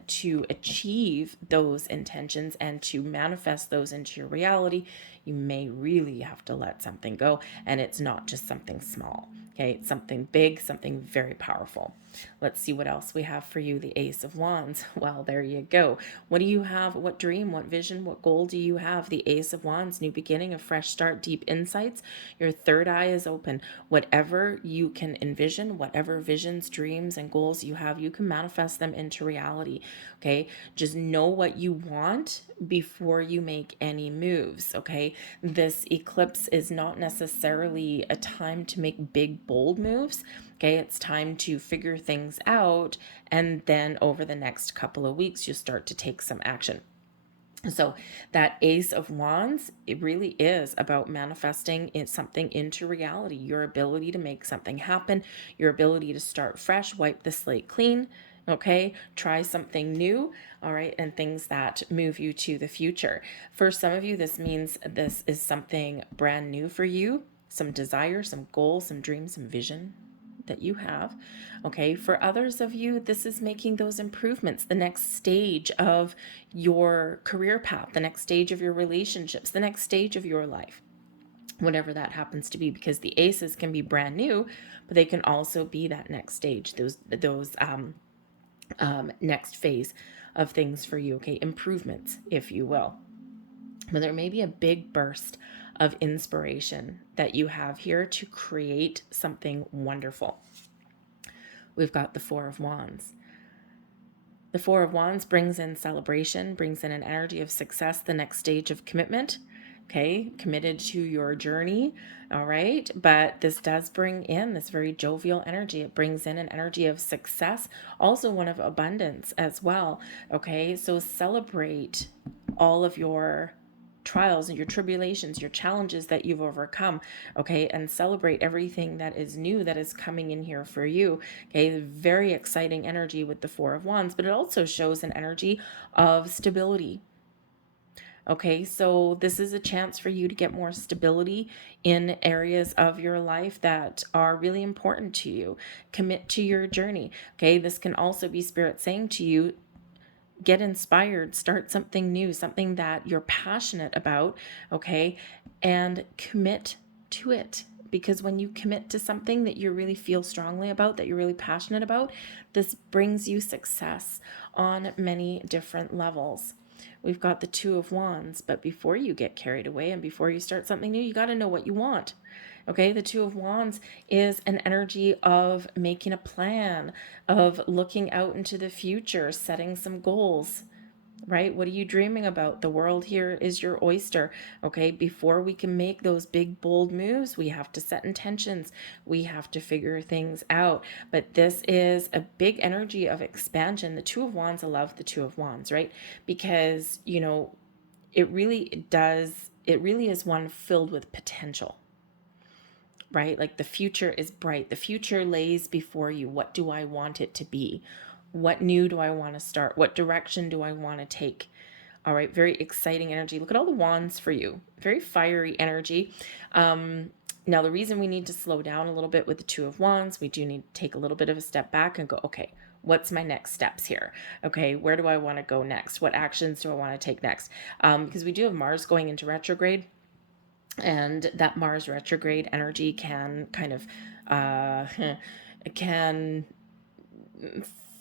to achieve those intentions and to manifest those into your reality, you may really have to let something go. And it's not just something small, okay, it's something big, something very powerful. Let's see what else we have for you. The Ace of Wands. Well, there you go. What do you have? What dream, what vision, what goal do you have? The Ace of Wands, new beginning, a fresh start, deep insights. Your third eye is open. Whatever you can envision, whatever visions, dreams, and goals you have, you can manifest them into reality. Okay. Just know what you want before you make any moves. Okay. This eclipse is not necessarily a time to make big, bold moves. Okay, it's time to figure things out, and then over the next couple of weeks, you start to take some action. So that Ace of Wands, it really is about manifesting something into reality, your ability to make something happen, your ability to start fresh, wipe the slate clean, okay, try something new, all right, and things that move you to the future. For some of you, this means this is something brand new for you, some desire, some goals, some dreams, some vision that you have. Okay, for others of you, this is making those improvements, the next stage of your career path, the next stage of your relationships, the next stage of your life, whatever that happens to be, because the aces can be brand new, but they can also be that next stage, those next phase of things for you. Okay, improvements, if you will. But there may be a big burst of inspiration that you have here to create something wonderful. We've got the Four of Wands. The Four of Wands brings in celebration, brings in an energy of success, the next stage of commitment. Okay, committed to your journey. All right, but this does bring in this very jovial energy. It brings in an energy of success, also one of abundance as well. Okay, so celebrate all of your trials and your tribulations, your challenges that you've overcome, okay, and celebrate everything that is new that is coming in here for you. Okay, very exciting energy with the Four of Wands, but it also shows an energy of stability. Okay, so this is a chance for you to get more stability in areas of your life that are really important to you. Commit to your journey. Okay, this can also be Spirit saying to you, get inspired, start something new, something that you're passionate about, okay, and commit to it. Because when you commit to something that you really feel strongly about, that you're really passionate about, this brings you success on many different levels. We've got the Two of Wands, but before you get carried away and before you start something new, you got to know what you want. Okay, the Two of Wands is an energy of making a plan, of looking out into the future, setting some goals, right? What are you dreaming about? The world here is your oyster. Okay, before we can make those big, bold moves, we have to set intentions. We have to figure things out. But this is a big energy of expansion. The Two of Wands, I love the Two of Wands, right? Because, it really does, it really is one filled with potential, right? Like the future is bright. The future lays before you. What do I want it to be? What new do I want to start? What direction do I want to take? All right, very exciting energy. Look at all the wands for you. Very fiery energy. Now, the reason we need to slow down a little bit with the Two of Wands, we do need to take a little bit of a step back and go, okay, what's my next steps here? Okay, where do I want to go next? What actions do I want to take next? Because we do have Mars going into retrograde. And that Mars retrograde energy can kind of can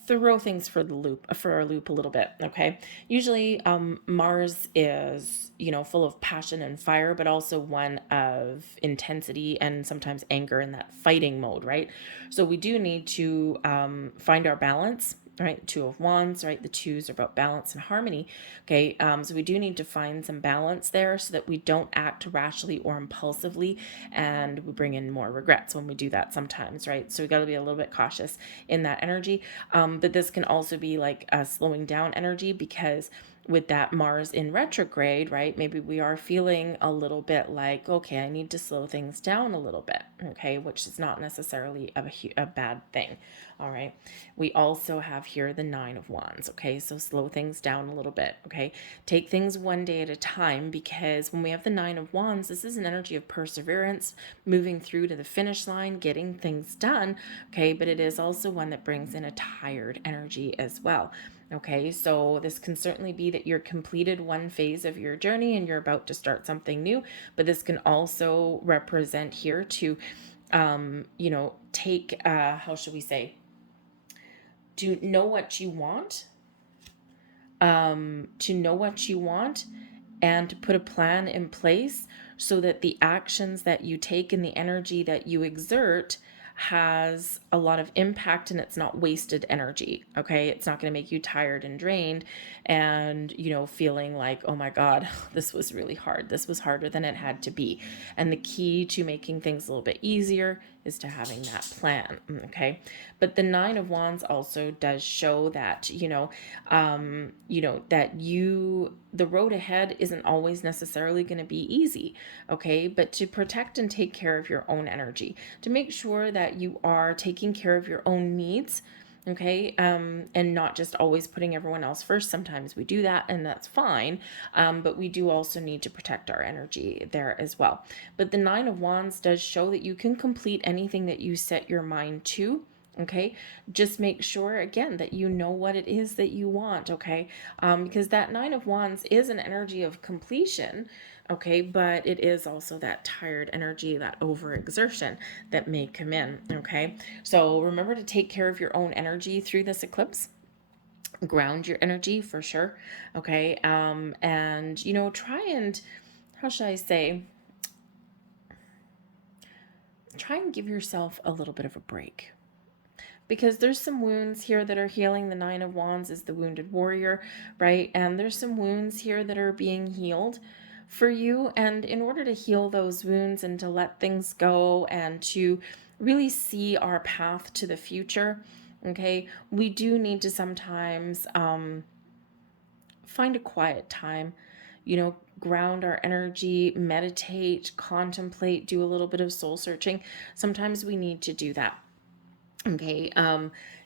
throw things for a loop a little bit. Okay, usually Mars is, you know, full of passion and fire, but also one of intensity and sometimes anger in that fighting mode, right? So we do need to find our balance, right? Two of Wands, right? The twos are about balance and harmony. Okay, so we do need to find some balance there so that we don't act rashly or impulsively, and we bring in more regrets when we do that sometimes, right? So we got to be a little bit cautious in that energy. But this can also be like a slowing down energy, because with that Mars in retrograde, right, maybe we are feeling a little bit like, okay, I need to slow things down a little bit, okay, which is not necessarily a bad thing. All right. We also have here the Nine of Wands, okay, so slow things down a little bit, okay, take things one day at a time, because when we have the Nine of Wands, this is an energy of perseverance, moving through to the finish line, getting things done, okay, but it is also one that brings in a tired energy as well. Okay, so this can certainly be that you're completed one phase of your journey and you're about to start something new, but this can also represent here to, you know, take, how should we say, to know what you want, to know what you want and to put a plan in place so that the actions that you take and the energy that you exert has a lot of impact and it's not wasted energy. Okay, it's not going to make you tired and drained and, you know, feeling like, oh my god, this was really hard, this was harder than it had to be. And the key to making things a little bit easier is to having that plan. Okay, but the Nine of Wands also does show that, that the road ahead isn't always necessarily going to be easy. Okay, but to protect and take care of your own energy, to make sure that you are taking care of your own needs, okay, and not just always putting everyone else first. Sometimes we do that and that's fine, but we do also need to protect our energy there as well. But the Nine of Wands does show that you can complete anything that you set your mind to. Okay, just make sure again that you know what it is that you want. Okay, because that Nine of Wands is an energy of completion. Okay, but it is also that tired energy, that overexertion that may come in. Okay, so remember to take care of your own energy through this eclipse. Ground your energy for sure. Okay, and you know, try and, how should I say, try and give yourself a little bit of a break, because there's some wounds here that are healing. The Nine of Wands is the wounded warrior, right? And there's some wounds here that are being healed for you. And in order to heal those wounds and to let things go and to really see our path to the future, okay, we do need to sometimes find a quiet time, you know, ground our energy, meditate, contemplate, do a little bit of soul searching. Sometimes we need to do that. Okay,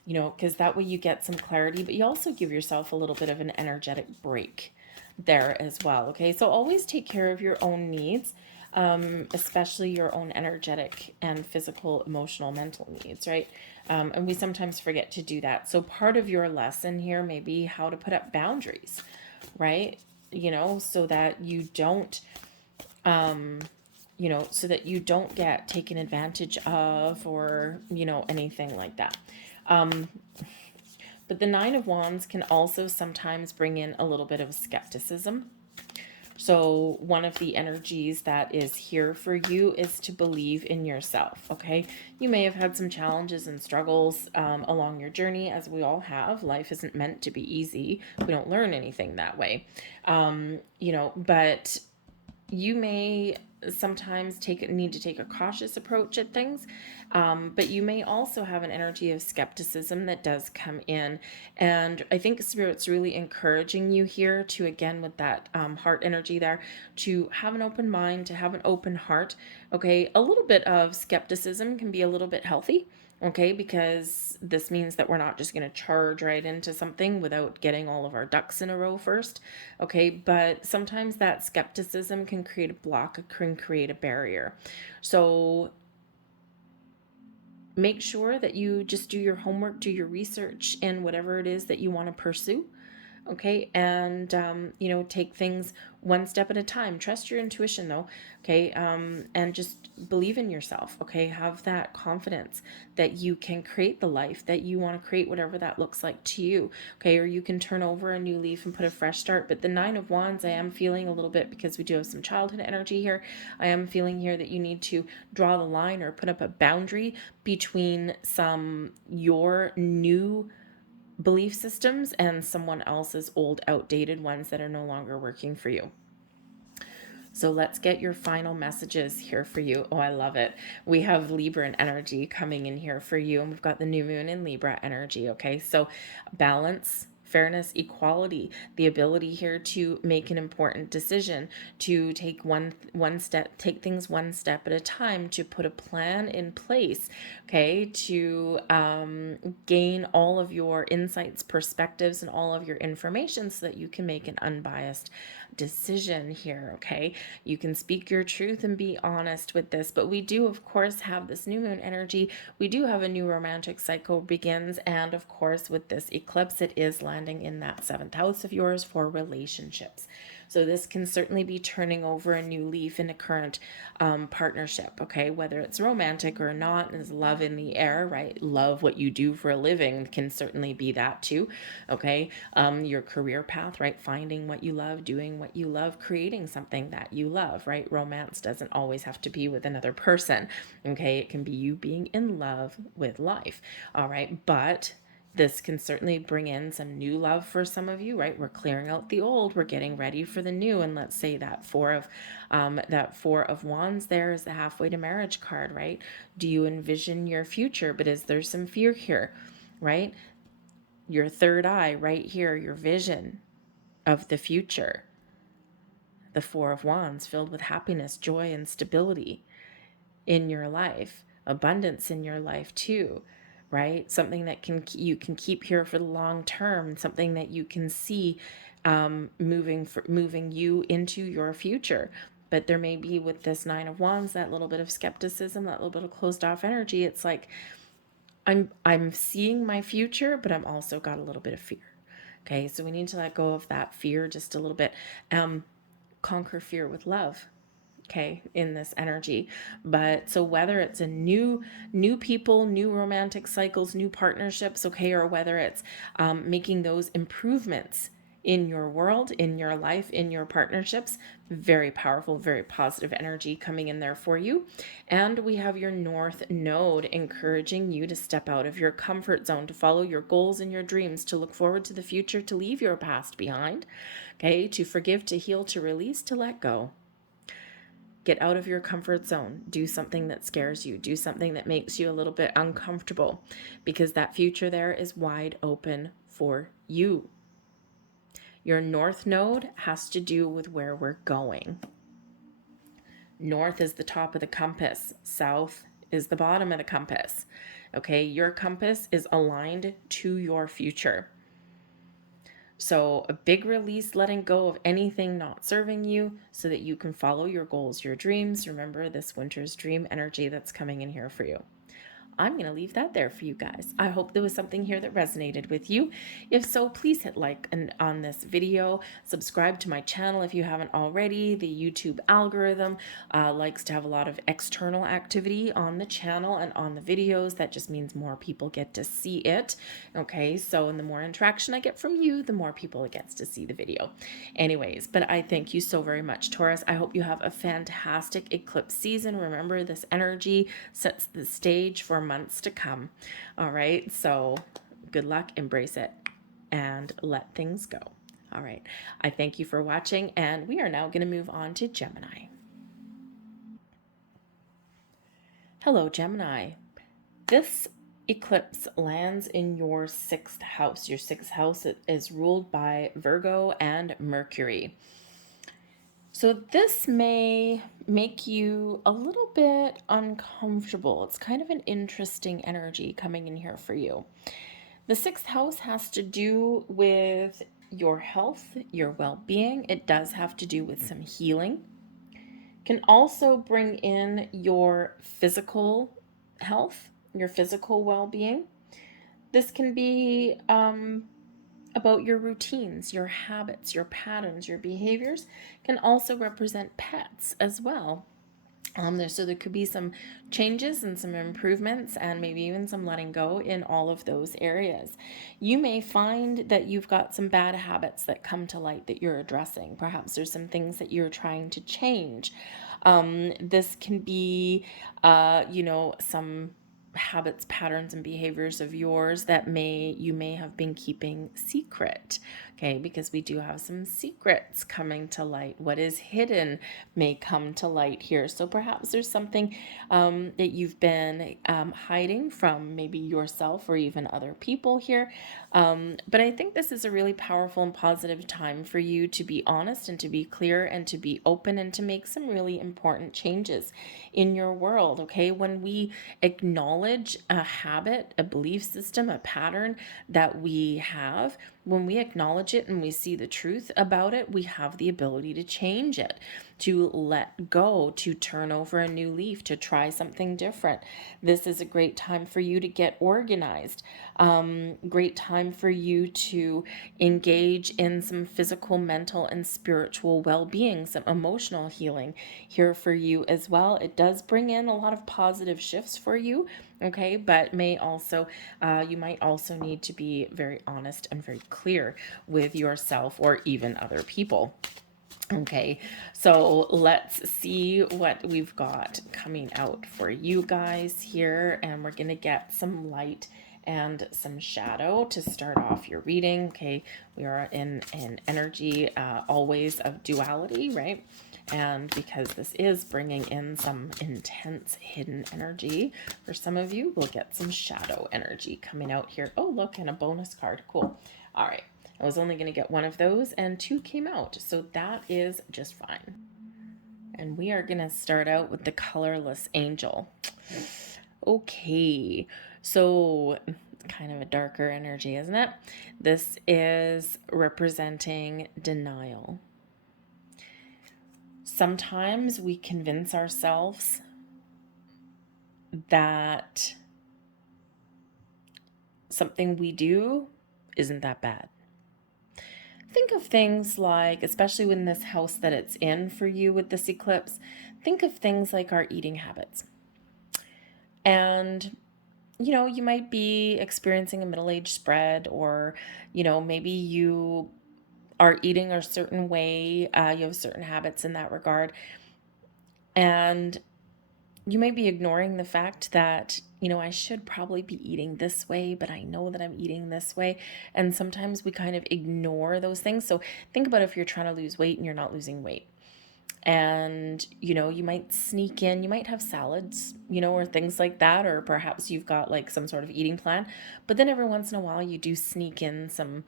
you know, because that way you get some clarity, but you also give yourself a little bit of an energetic break there as well. Okay, so always take care of your own needs, especially your own energetic and physical, emotional, mental needs, right? And we sometimes forget to do that. So part of your lesson here may be how to put up boundaries, right? You know, so that you don't, so that you don't get taken advantage of or, you know, anything like that. But the Nine of Wands can also sometimes bring in a little bit of skepticism. So one of the energies that is here for you is to believe in yourself, okay? You may have had some challenges and struggles along your journey, as we all have. Life isn't meant to be easy. We don't learn anything that way. But you may sometimes need to take a cautious approach at things, but you may also have an energy of skepticism that does come in. And I think Spirit's really encouraging you here to, again, with that heart energy there, to have an open mind, to have an open heart. Okay, a little bit of skepticism can be a little bit healthy. Okay, because this means that we're not just going to charge right into something without getting all of our ducks in a row first. Okay, but sometimes that skepticism can create a block, can create a barrier. So make sure that you just do your homework, do your research in whatever it is that you want to pursue. okay? And, you know, take things one step at a time. Trust your intuition, though, okay? And just believe in yourself, okay? Have that confidence that you can create the life that you want to create, whatever that looks like to you, okay? Or you can turn over a new leaf and put a fresh start. But the Nine of Wands, I am feeling a little bit, because we do have some childhood energy here, I am feeling here that you need to draw the line or put up a boundary between your new belief systems and someone else's old outdated ones that are no longer working for you. So let's get your final messages here for you. Oh, I love it. We have Libra energy coming in here for you, and we've got the new moon in Libra energy. Okay, so balance, fairness, equality, the ability here to make an important decision, to take take things one step at a time, to put a plan in place, okay, to gain all of your insights, perspectives, and all of your information so that you can make an unbiased decision here, okay? You can speak your truth and be honest with this, but we do, of course, have this new moon energy. We do have a new romantic cycle begins, and of course, with this eclipse, it is landing in that 7th house of yours for relationships. So this can certainly be turning over a new leaf in a current partnership, okay? Whether it's romantic or not, is love in the air, right? Love what you do for a living can certainly be that too, okay? Your career path, right? Finding what you love, doing what you love, creating something that you love, right? Romance doesn't always have to be with another person, okay? It can be you being in love with life, all right? But this can certainly bring in some new love for some of you, right? We're clearing out the old, we're getting ready for the new. And let's say that four of wands there is the halfway to marriage card, right? Do you envision your future? But is there some fear here, right? Your third eye right here, your vision of the future. The Four of Wands filled with happiness, joy, and stability in your life, abundance in your life too, right? Something that you can keep here for the long term, something that you can see moving you into your future. But there may be, with this Nine of Wands, that little bit of skepticism, that little bit of closed off energy. It's like I'm seeing my future, but I'm also got a little bit of fear. Okay, so we need to let go of that fear just a little bit. Conquer fear with love, okay, in this energy. But so whether it's a new people, new romantic cycles, new partnerships, okay, or whether it's making those improvements in your world, in your life, in your partnerships, very powerful, very positive energy coming in there for you. And we have your North Node encouraging you to step out of your comfort zone, to follow your goals and your dreams, to look forward to the future, to leave your past behind, okay, to forgive, to heal, to release, to let go. Get out of your comfort zone. Do something that scares you. Do something that makes you a little bit uncomfortable, because that future there is wide open for you. Your North Node has to do with where we're going. North is the top of the compass. South is the bottom of the compass. Okay, your compass is aligned to your future. So a big release, letting go of anything not serving you so that you can follow your goals, your dreams. Remember this winter's dream energy that's coming in here for you. I'm going to leave that there for you guys. I hope there was something here that resonated with you. If so, please hit like on this video. Subscribe to my channel if you haven't already. The YouTube algorithm likes to have a lot of external activity on the channel and on the videos. That just means more people get to see it. Okay, so the more interaction I get from you, the more people it gets to see the video. Anyways, but I thank you so very much, Taurus. I hope you have a fantastic eclipse season. Remember, this energy sets the stage for months to come. All right, so good luck, embrace it, and let things go. All right, I thank you for watching, and we are now going to move on to Gemini. Hello, Gemini. This eclipse lands in your 6th house. Your 6th house is ruled by Virgo and Mercury. So this may make you a little bit uncomfortable. It's kind of an interesting energy coming in here for you. The 6th house has to do with your health, your well-being. It does have to do with some healing. Can also bring in your physical health, your physical well-being. This can be about your routines, your habits, your patterns, your behaviors. Can also represent pets as well. So there could be some changes and some improvements and maybe even some letting go in all of those areas. You may find that you've got some bad habits that come to light that you're addressing. Perhaps there's some things that you're trying to change. This can be, some habits, patterns, and behaviors of yours that you may have been keeping secret. Okay, because we do have some secrets coming to light. What is hidden may come to light here. So perhaps there's something that you've been hiding from maybe yourself or even other people here. But I think this is a really powerful and positive time for you to be honest and to be clear and to be open and to make some really important changes in your world. Okay, when we acknowledge a habit, a belief system, a pattern that we have, when we acknowledge it and we see the truth about it, we have the ability to change it, to let go, to turn over a new leaf, to try something different. This is a great time for you to get organized. Great time for you to engage in some physical, mental, and spiritual well-being, some emotional healing here for you as well. It does bring in a lot of positive shifts for you. Okay, but you might also need to be very honest and very clear with yourself or even other people. Okay, so let's see what we've got coming out for you guys here, and we're going to get some light and some shadow to start off your reading. Okay, we are in an energy always of duality, right? And because this is bringing in some intense hidden energy for some of you, we'll get some shadow energy coming out here. Oh, look, and a bonus card. Cool. All right. I was only going to get one of those and two came out, so that is just fine. And we are going to start out with the colorless angel. Okay, so kind of a darker energy, isn't it? This is representing denial. Sometimes we convince ourselves that something we do isn't that bad. Think of things like, especially in this house that it's in for you with this eclipse, think of things like our eating habits. And, you might be experiencing a middle-aged spread, or, maybe you are eating a certain way, you have certain habits in that regard. And you may be ignoring the fact that, I should probably be eating this way, but I know that I'm eating this way. And sometimes we kind of ignore those things. So think about if you're trying to lose weight and you're not losing weight. And, you might sneak in, you might have salads, or things like that, or perhaps you've got like some sort of eating plan, but then every once in a while you do sneak in some,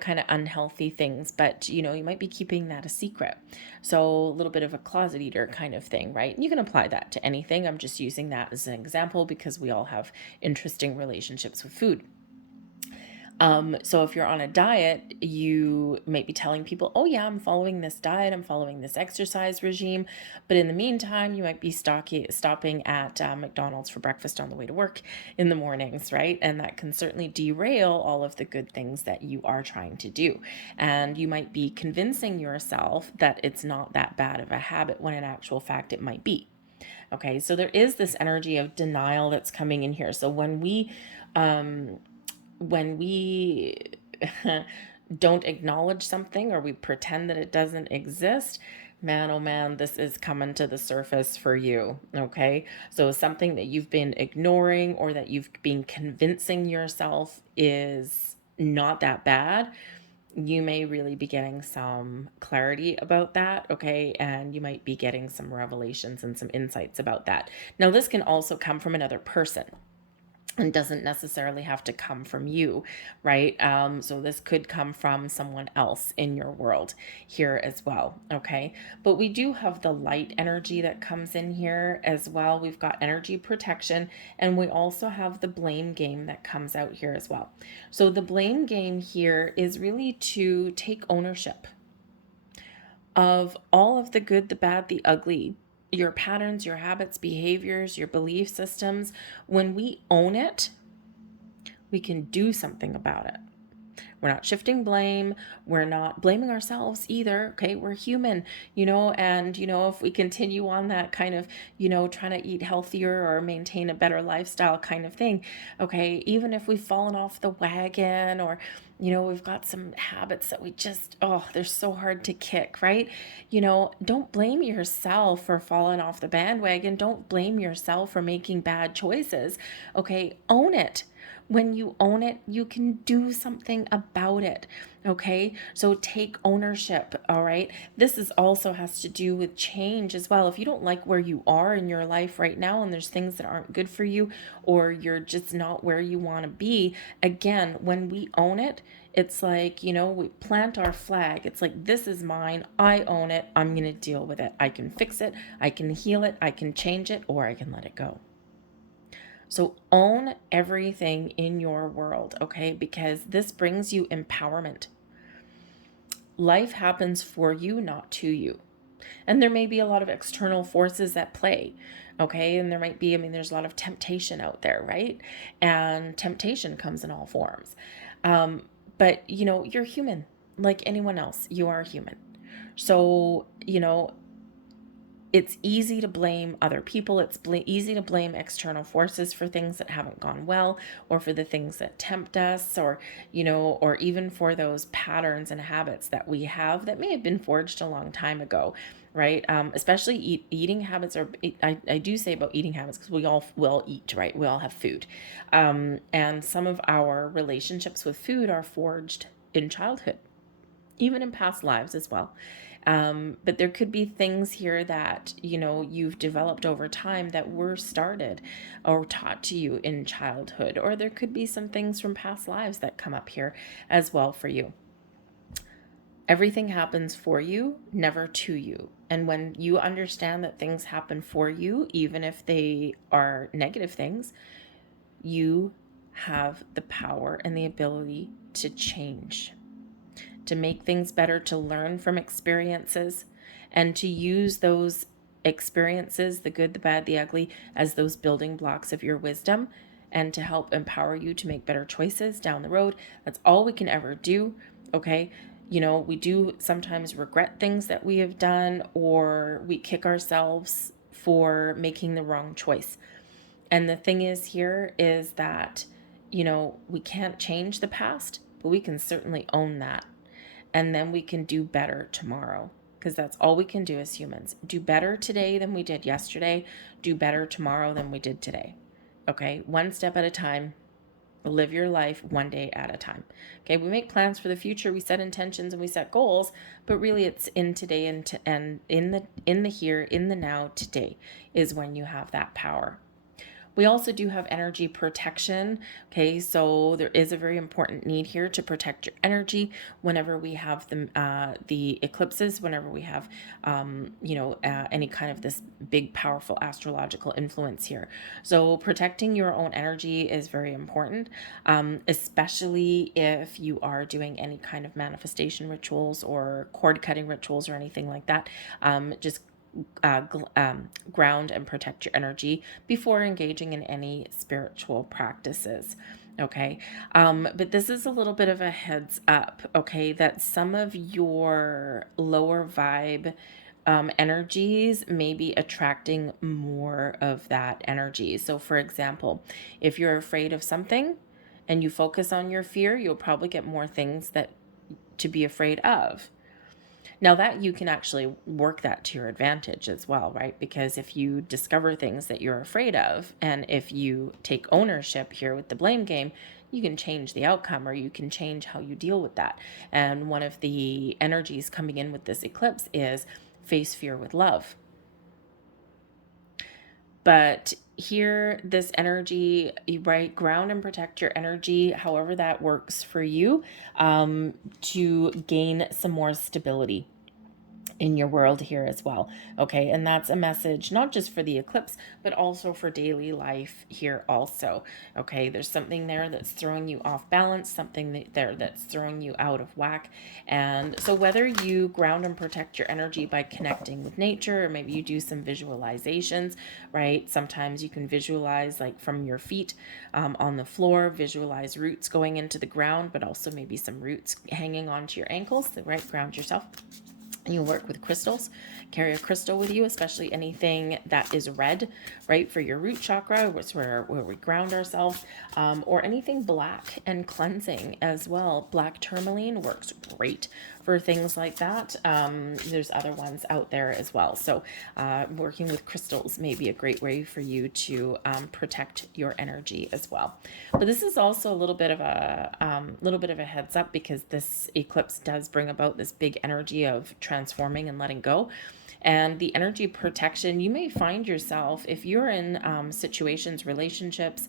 kind of unhealthy things, but, you might be keeping that a secret. So a little bit of a closet eater kind of thing, right? You can apply that to anything. I'm just using that as an example because we all have interesting relationships with food. So if you're on a diet, you might be telling people, oh yeah, I'm following this diet, I'm following this exercise regime. But in the meantime, you might be stopping at McDonald's for breakfast on the way to work in the mornings, right? And that can certainly derail all of the good things that you are trying to do. And you might be convincing yourself that it's not that bad of a habit when in actual fact it might be. Okay, so there is this energy of denial that's coming in here. So when we don't acknowledge something, or we pretend that it doesn't exist, man, oh man, this is coming to the surface for you. Okay, so something that you've been ignoring or that you've been convincing yourself is not that bad, you may really be getting some clarity about that. Okay, and you might be getting some revelations and some insights about that. Now, this can also come from another person and doesn't necessarily have to come from you, right? So this could come from someone else in your world here as well, okay? But we do have the light energy that comes in here as well. We've got energy protection, and we also have the blame game that comes out here as well. So the blame game here is really to take ownership of all of the good, the bad, the ugly, your patterns, your habits, behaviors, your belief systems. When we own it, we can do something about it, We're not shifting blame. We're not blaming ourselves either. Okay. We're human, and, if we continue on that kind of, trying to eat healthier or maintain a better lifestyle kind of thing. Okay. Even if we've fallen off the wagon, or, we've got some habits that we just, they're so hard to kick, right? Don't blame yourself for falling off the bandwagon. Don't blame yourself for making bad choices. Okay. Own it. When you own it, you can do something about it. Okay. So take ownership. All right. This is also has to do with change as well. If you don't like where you are in your life right now, and there's things that aren't good for you, or you're just not where you want to be, again, when we own it, it's like, we plant our flag. It's like, this is mine. I own it. I'm going to deal with it. I can fix it. I can heal it. I can change it, or I can let it go. So own everything in your world, okay? Because this brings you empowerment. Life happens for you, not to you. And there may be a lot of external forces at play, okay? And there might be, there's a lot of temptation out there, right? And temptation comes in all forms. But, you're human like anyone else. You are human. So, it's easy to blame other people. It's easy to blame external forces for things that haven't gone well, or for the things that tempt us, or, or even for those patterns and habits that we have that may have been forged a long time ago, right? Especially eating habits, or I do say about eating habits because we all will eat, right? We all have food. And some of our relationships with food are forged in childhood, even in past lives as well. But there could be things here that, you've developed over time that were started or taught to you in childhood, or there could be some things from past lives that come up here as well for you. Everything happens for you, never to you. And when you understand that things happen for you, even if they are negative things, you have the power and the ability to change, to make things better, to learn from experiences, and to use those experiences, the good, the bad, the ugly, as those building blocks of your wisdom, and to help empower you to make better choices down the road. That's all we can ever do. Okay. We do sometimes regret things that we have done, or we kick ourselves for making the wrong choice. And the thing is here is that, we can't change the past, but we can certainly own that. And then we can do better tomorrow, because that's all we can do as humans. Do better today than we did yesterday. Do better tomorrow than we did today. Okay, one step at a time. Live your life one day at a time. Okay, we make plans for the future, we set intentions, and we set goals, but really it's in today, and in the here, in the now. Today is when you have that power. We also do have energy protection. Okay, so there is a very important need here to protect your energy whenever we have the eclipses, whenever we have, any kind of this big, powerful astrological influence here. So protecting your own energy is very important, especially if you are doing any kind of manifestation rituals or cord cutting rituals or anything like that. Just ground and protect your energy before engaging in any spiritual practices. Okay. But this is a little bit of a heads up, okay, that some of your lower vibe energies may be attracting more of that energy. So for example, if you're afraid of something and you focus on your fear, you'll probably get more things that to be afraid of. Now that you can actually work that to your advantage as well, right? Because if you discover things that you're afraid of, and if you take ownership here with the blame game, you can change the outcome, or you can change how you deal with that. And one of the energies coming in with this eclipse is face fear with love. But here, this energy, right, ground and protect your energy, however that works for you, to gain some more stability. in your world here as well. Okay, and that's a message not just for the eclipse, but also for daily life here also. Okay, there's something there that's throwing you off balance, something there that's throwing you out of whack. And so whether you ground and protect your energy by connecting with nature, or maybe you do some visualizations, right? Sometimes you can visualize like from your feet on the floor, visualize roots going into the ground, but also maybe some roots hanging onto your ankles, right? Ground yourself. You work with crystals, carry a crystal with you, especially anything that is red, right, for your root chakra, which is where we ground ourselves, or anything black and cleansing as well. Black tourmaline works great for things like that. There's other ones out there as well. So working with crystals may be a great way for you to protect your energy as well. But this is also a little bit of a heads up, because this eclipse does bring about this big energy of transforming and letting go. And the energy protection, you may find yourself, if you're in situations, relationships,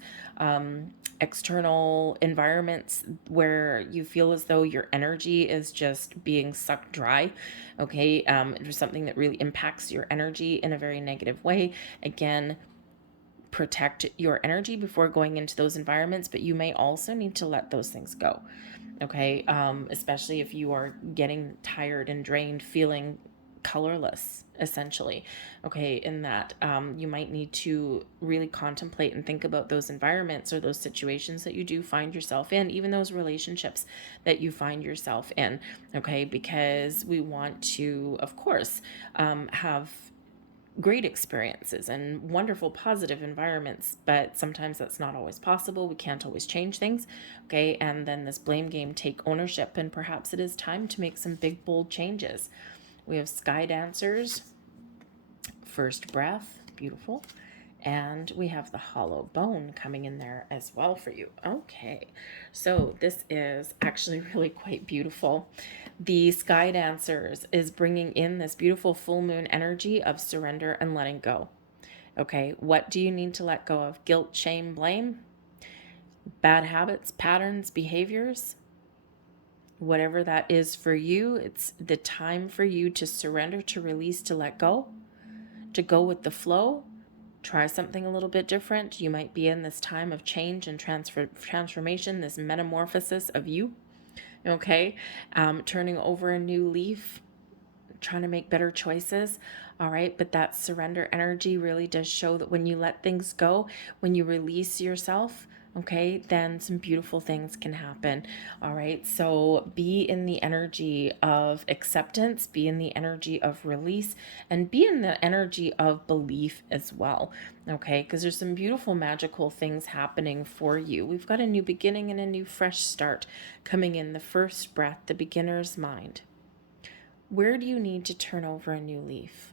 external environments where you feel as though your energy is just being sucked dry, okay, there's something that really impacts your energy in a very negative way. Again, protect your energy before going into those environments, but you may also need to let those things go. Okay, especially if you are getting tired and drained, feeling colorless essentially. Okay, in that you might need to really contemplate and think about those environments or those situations that you do find yourself in, even those relationships that you find yourself in. Okay, because we want to, of course, have great experiences and wonderful positive environments, but sometimes that's not always possible. We can't always change things. Okay, and then this blame game, take ownership, and perhaps it is time to make some big bold changes. We have sky dancers, first breath, beautiful. And we have the hollow bone coming in there as well for you. Okay, so this is actually really quite beautiful. The Sky Dancers is bringing in this beautiful full moon energy of surrender and letting go. Okay, what do you need to let go of? Guilt, shame, blame, bad habits, patterns, behaviors, whatever that is for you. It's the time for you to surrender, to release, to let go, to go with the flow. Try something a little bit different. You might be in this time of change and transformation, this metamorphosis of you. Okay, turning over a new leaf, trying to make better choices. All right, but that surrender energy really does show that when you let things go, when you release yourself, okay, then some beautiful things can happen. All right, so be in the energy of acceptance, be in the energy of release, and be in the energy of belief as well. Okay, because there's some beautiful magical things happening for you. We've got a new beginning and a new fresh start coming in. The first breath, the beginner's mind. Where do you need to turn over a new leaf?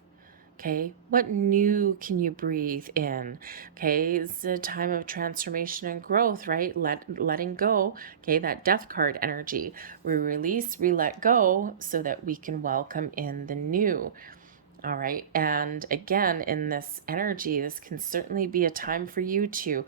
Okay, what new can you breathe in? Okay, it's a time of transformation and growth, right? Letting go. Okay, that death card energy. We release, we let go so that we can welcome in the new. All right, and again, in this energy, this can certainly be a time for you to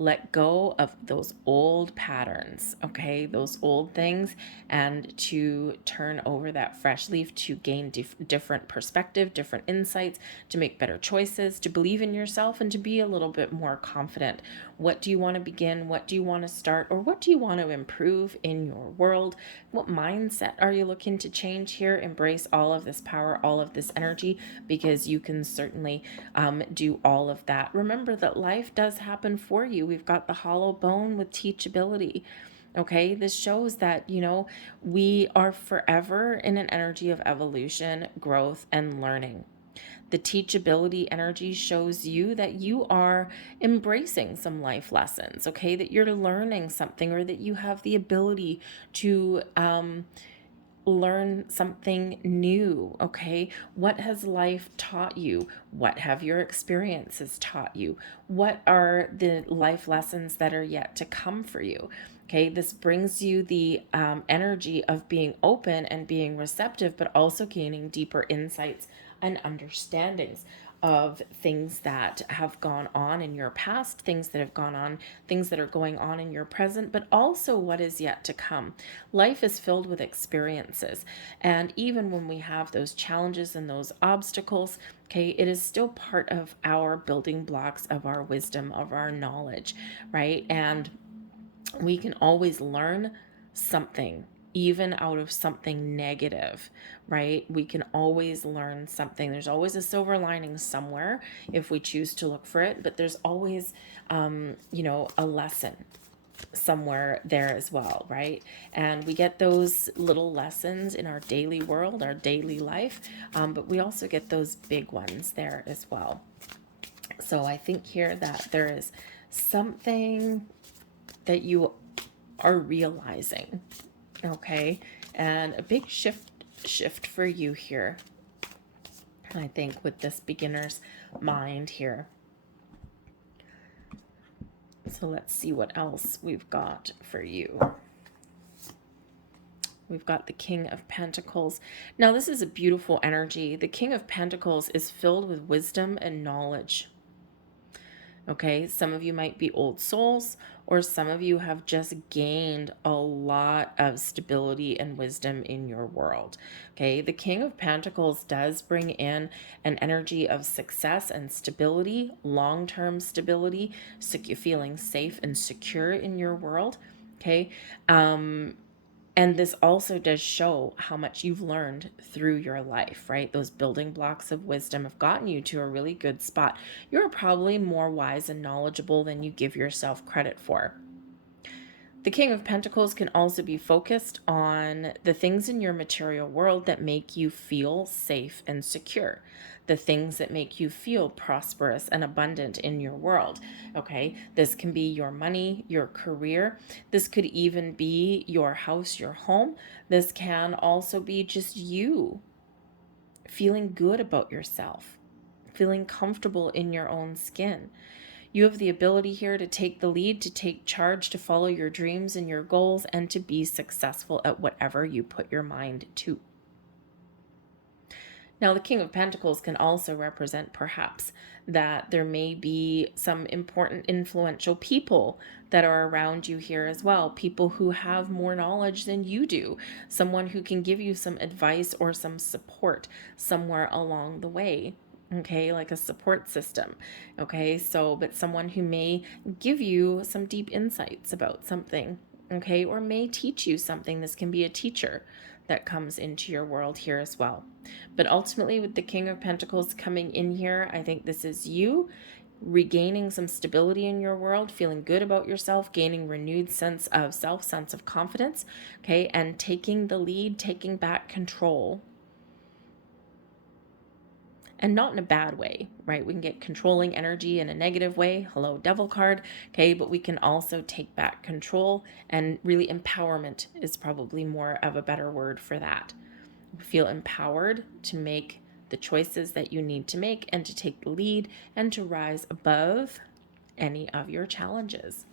let go of those old patterns, okay, those old things, and to turn over that fresh leaf, to gain different perspective, different insights, to make better choices, to believe in yourself, and to be a little bit more confident. What do you want to begin? What do you want to start? Or what do you want to improve in your world? What mindset are you looking to change here? Embrace all of this power, all of this energy, because you can certainly do all of that. Remember that life does happen for you. We've got the hollow bone with teachability. Okay, this shows that, we are forever in an energy of evolution, growth, and learning. The teachability energy shows you that you are embracing some life lessons, okay, that you're learning something, or that you have the ability to learn something new. Okay, what has life taught you? What have your experiences taught you? What are the life lessons that are yet to come for you? Okay, this brings you the energy of being open and being receptive, but also gaining deeper insights and understandings. of things that have gone on in your past, things that have gone on, things that are going on in your present, but also what is yet to come. Life is filled with experiences. And even when we have those challenges and those obstacles, okay, it is still part of our building blocks of our wisdom, of our knowledge, right? And we can always learn something, even out of something negative, right? We can always learn something. There's always a silver lining somewhere if we choose to look for it, but there's always, a lesson somewhere there as well, right? And we get those little lessons in our daily world, our daily life, but we also get those big ones there as well. So I think here that there is something that you are realizing, okay? And a big shift for you here, I think, with this beginner's mind here. So let's see what else we've got for you. We've got the King of Pentacles. Now, this is a beautiful energy. The King of Pentacles is filled with wisdom and knowledge. Okay, some of you might be old souls, or some of you have just gained a lot of stability and wisdom in your world. Okay, the King of Pentacles does bring in an energy of success and stability, long-term stability, feeling safe and secure in your world. Okay, and this also does show how much you've learned through your life, right? Those building blocks of wisdom have gotten you to a really good spot. You're probably more wise and knowledgeable than you give yourself credit for. The King of Pentacles can also be focused on the things in your material world that make you feel safe and secure, the things that make you feel prosperous and abundant in your world. Okay, this can be your money, your career. This could even be your house, your home. This can also be just you feeling good about yourself, feeling comfortable in your own skin. You have the ability here to take the lead, to take charge, to follow your dreams and your goals, and to be successful at whatever you put your mind to. Now, the King of Pentacles can also represent perhaps that there may be some important influential people that are around you here as well. People who have more knowledge than you do. Someone who can give you some advice or some support somewhere along the way. Okay, like a support system. Okay, so, but someone who may give you some deep insights about something. Okay, or may teach you something. This can be a teacher that comes into your world here as well. But ultimately, with the King of Pentacles coming in here, I think this is you regaining some stability in your world, feeling good about yourself, gaining renewed sense of self, sense of confidence, okay, and taking the lead, taking back control. And not in a bad way, right? We can get controlling energy in a negative way. Hello, Devil card. Okay, but we can also take back control, and really empowerment is probably more of a better word for that. Feel empowered to make the choices that you need to make and to take the lead and to rise above any of your challenges.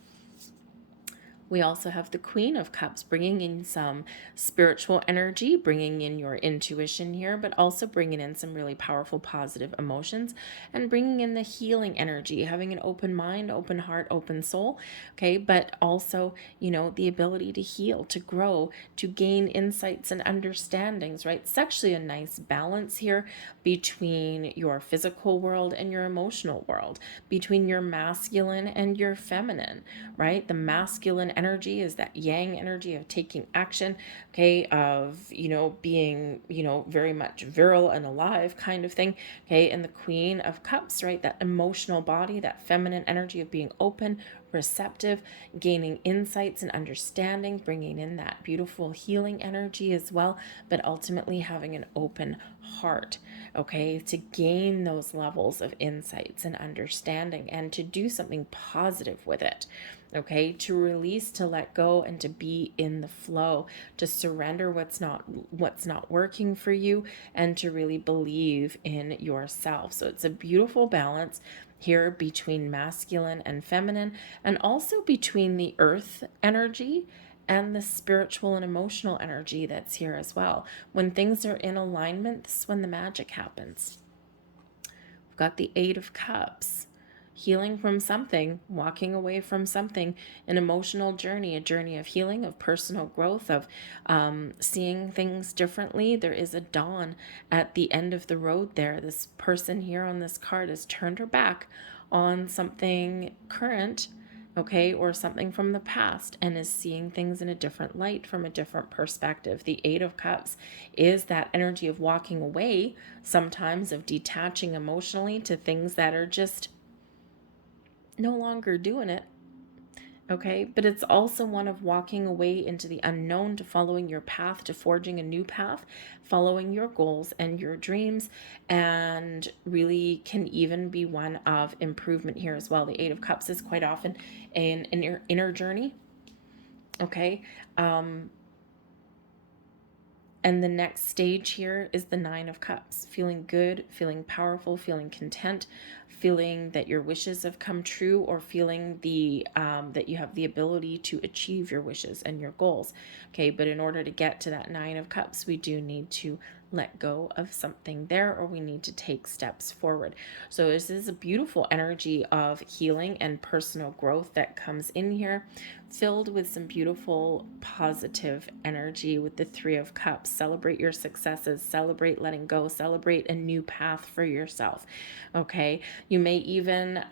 We also have the Queen of Cups, bringing in some spiritual energy, bringing in your intuition here, but also bringing in some really powerful positive emotions and bringing in the healing energy, having an open mind, open heart, open soul, okay? But also, the ability to heal, to grow, to gain insights and understandings, right? It's actually a nice balance here between your physical world and your emotional world, between your masculine and your feminine, right? The masculine energy is that yang energy of taking action, okay, of, being, very much virile and alive kind of thing, okay, and the Queen of Cups, right, that emotional body, that feminine energy of being open, receptive, gaining insights and understanding, bringing in that beautiful healing energy as well, but ultimately having an open heart, okay, to gain those levels of insights and understanding and to do something positive with it. Okay, to release, to let go, and to be in the flow, to surrender what's not working for you, and to really believe in yourself. So it's a beautiful balance here between masculine and feminine, and also between the earth energy and the spiritual and emotional energy that's here as well. When things are in alignment, this is when the magic happens. We've got the Eight of Cups. Healing from something, walking away from something, an emotional journey, a journey of healing, of personal growth, of seeing things differently. There is a dawn at the end of the road there. This person here on this card has turned her back on something current, okay, or something from the past, and is seeing things in a different light, from a different perspective. The Eight of Cups is that energy of walking away, sometimes of detaching emotionally to things that are just no longer doing it. Okay, but it's also one of walking away into the unknown, to following your path, to forging a new path, following your goals and your dreams, and really can even be one of improvement here as well. The Eight of Cups is quite often an inner journey. Okay, and the next stage here is the Nine of Cups, feeling good, feeling powerful, feeling content, feeling that your wishes have come true, or feeling that you have the ability to achieve your wishes and your goals. Okay, but in order to get to that Nine of Cups, we do need to let go of something there, or we need to take steps forward. So this is a beautiful energy of healing and personal growth that comes in here, filled with some beautiful positive energy with the Three of Cups. Celebrate your successes, celebrate letting go, celebrate a new path for yourself. Okay, you may even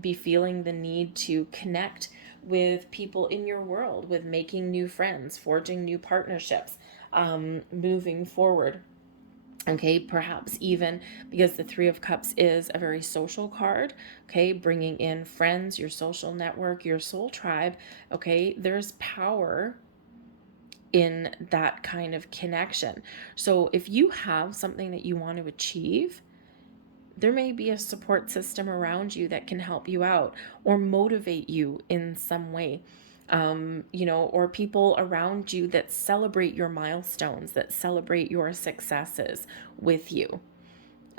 be feeling the need to connect with people in your world, with making new friends, forging new partnerships, moving forward. Okay, perhaps even because the Three of Cups is a very social card, okay, bringing in friends, your social network, your soul tribe. Okay, there's power in that kind of connection. So if you have something that you want to achieve, there may be a support system around you that can help you out or motivate you in some way. Or people around you that celebrate your milestones, that celebrate your successes with you.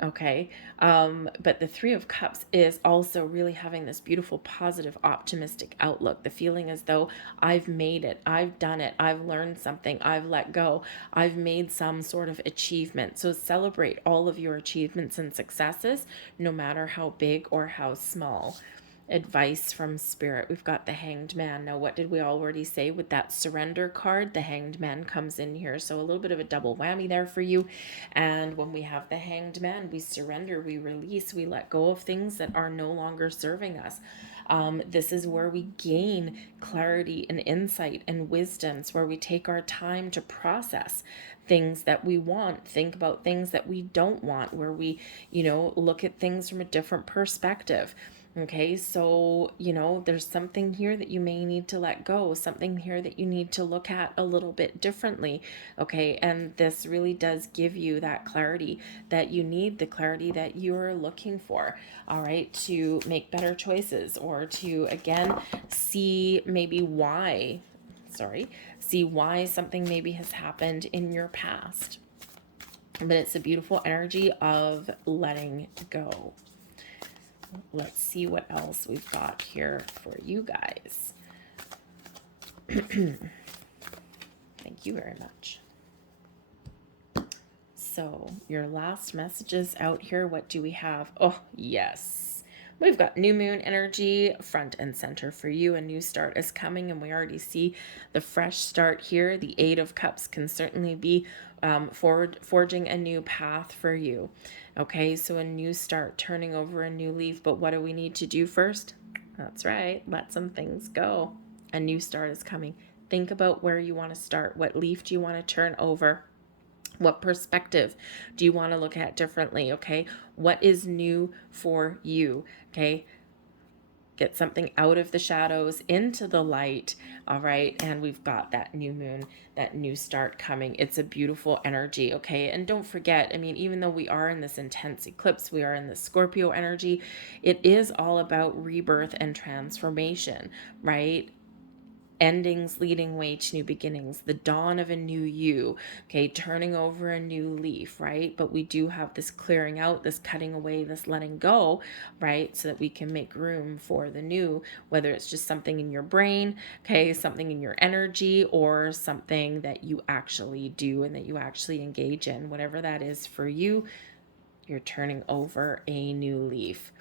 Okay. But the Three of Cups is also really having this beautiful, positive, optimistic outlook. The feeling as though I've made it, I've done it, I've learned something, I've let go, I've made some sort of achievement. So celebrate all of your achievements and successes, no matter how big or how small. Advice from Spirit. We've got the Hanged Man. Now, what did we already say with that surrender card? The Hanged Man comes in here. So a little bit of a double whammy there for you. And when we have the Hanged Man, we surrender, we release, we let go of things that are no longer serving us. This is where we gain clarity and insight and wisdom. It's where we take our time to process things that we want, think about things that we don't want, where we, look at things from a different perspective. Okay, so, there's something here that you may need to let go, something here that you need to look at a little bit differently. Okay, and this really does give you that clarity that you need, the clarity that you're looking for, all right, to make better choices, or to, again, see why something maybe has happened in your past. But it's a beautiful energy of letting go. Let's see what else we've got here for you guys. Thank you very much. So your last messages out here, what do we have? Oh, yes. We've got new moon energy front and center for you. A new start is coming, and we already see the fresh start here. The Eight of Cups can certainly be forging a new path for you. Okay, so a new start, turning over a new leaf. But what do we need to do first? That's right, let some things go. A new start is coming. Think about where you want to start. What leaf do you want to turn over? What perspective do you want to look at differently? Okay, what is new for you? Okay, get something out of the shadows into the light. All right, and we've got that new moon, that new start coming. It's a beautiful energy. Okay, and don't forget, I mean, even though we are in this intense eclipse, we are in the Scorpio energy, it is all about rebirth and transformation, right? Endings leading way to new beginnings, the dawn of a new you, okay, turning over a new leaf, right? But we do have this clearing out, this cutting away, this letting go, right? So that we can make room for the new, whether it's just something in your brain, okay, something in your energy, or something that you actually do and that you actually engage in, whatever that is for you. You're turning over a new leaf.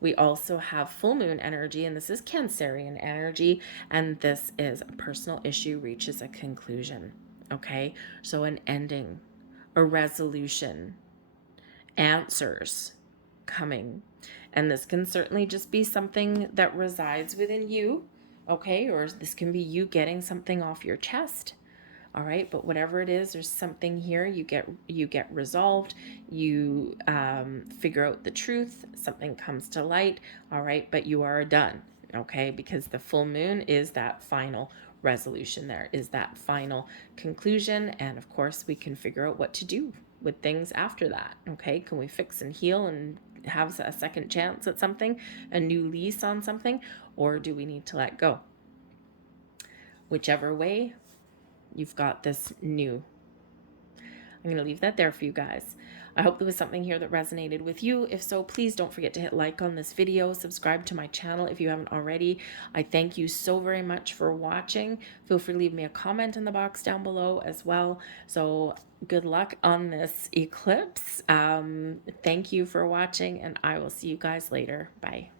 We also have full moon energy, and this is Cancerian energy, and this is a personal issue reaches a conclusion. Okay, so an ending, a resolution, answers coming. And this can certainly just be something that resides within you, okay? Or this can be you getting something off your chest. All right, but whatever it is, there's something here. You get resolved. You figure out the truth. Something comes to light. All right, but you are done. Okay, because the full moon is that final resolution. There is that final conclusion, and of course, we can figure out what to do with things after that. Okay, can we fix and heal and have a second chance at something, a new lease on something, or do we need to let go? Whichever way, you've got this new. I'm going to leave that there for you guys. I hope there was something here that resonated with you. If so, please don't forget to hit like on this video, subscribe to my channel if you haven't already. I thank you so very much for watching. Feel free to leave me a comment in the box down below as well. So good luck on this eclipse. Thank you for watching, and I will see you guys later. Bye.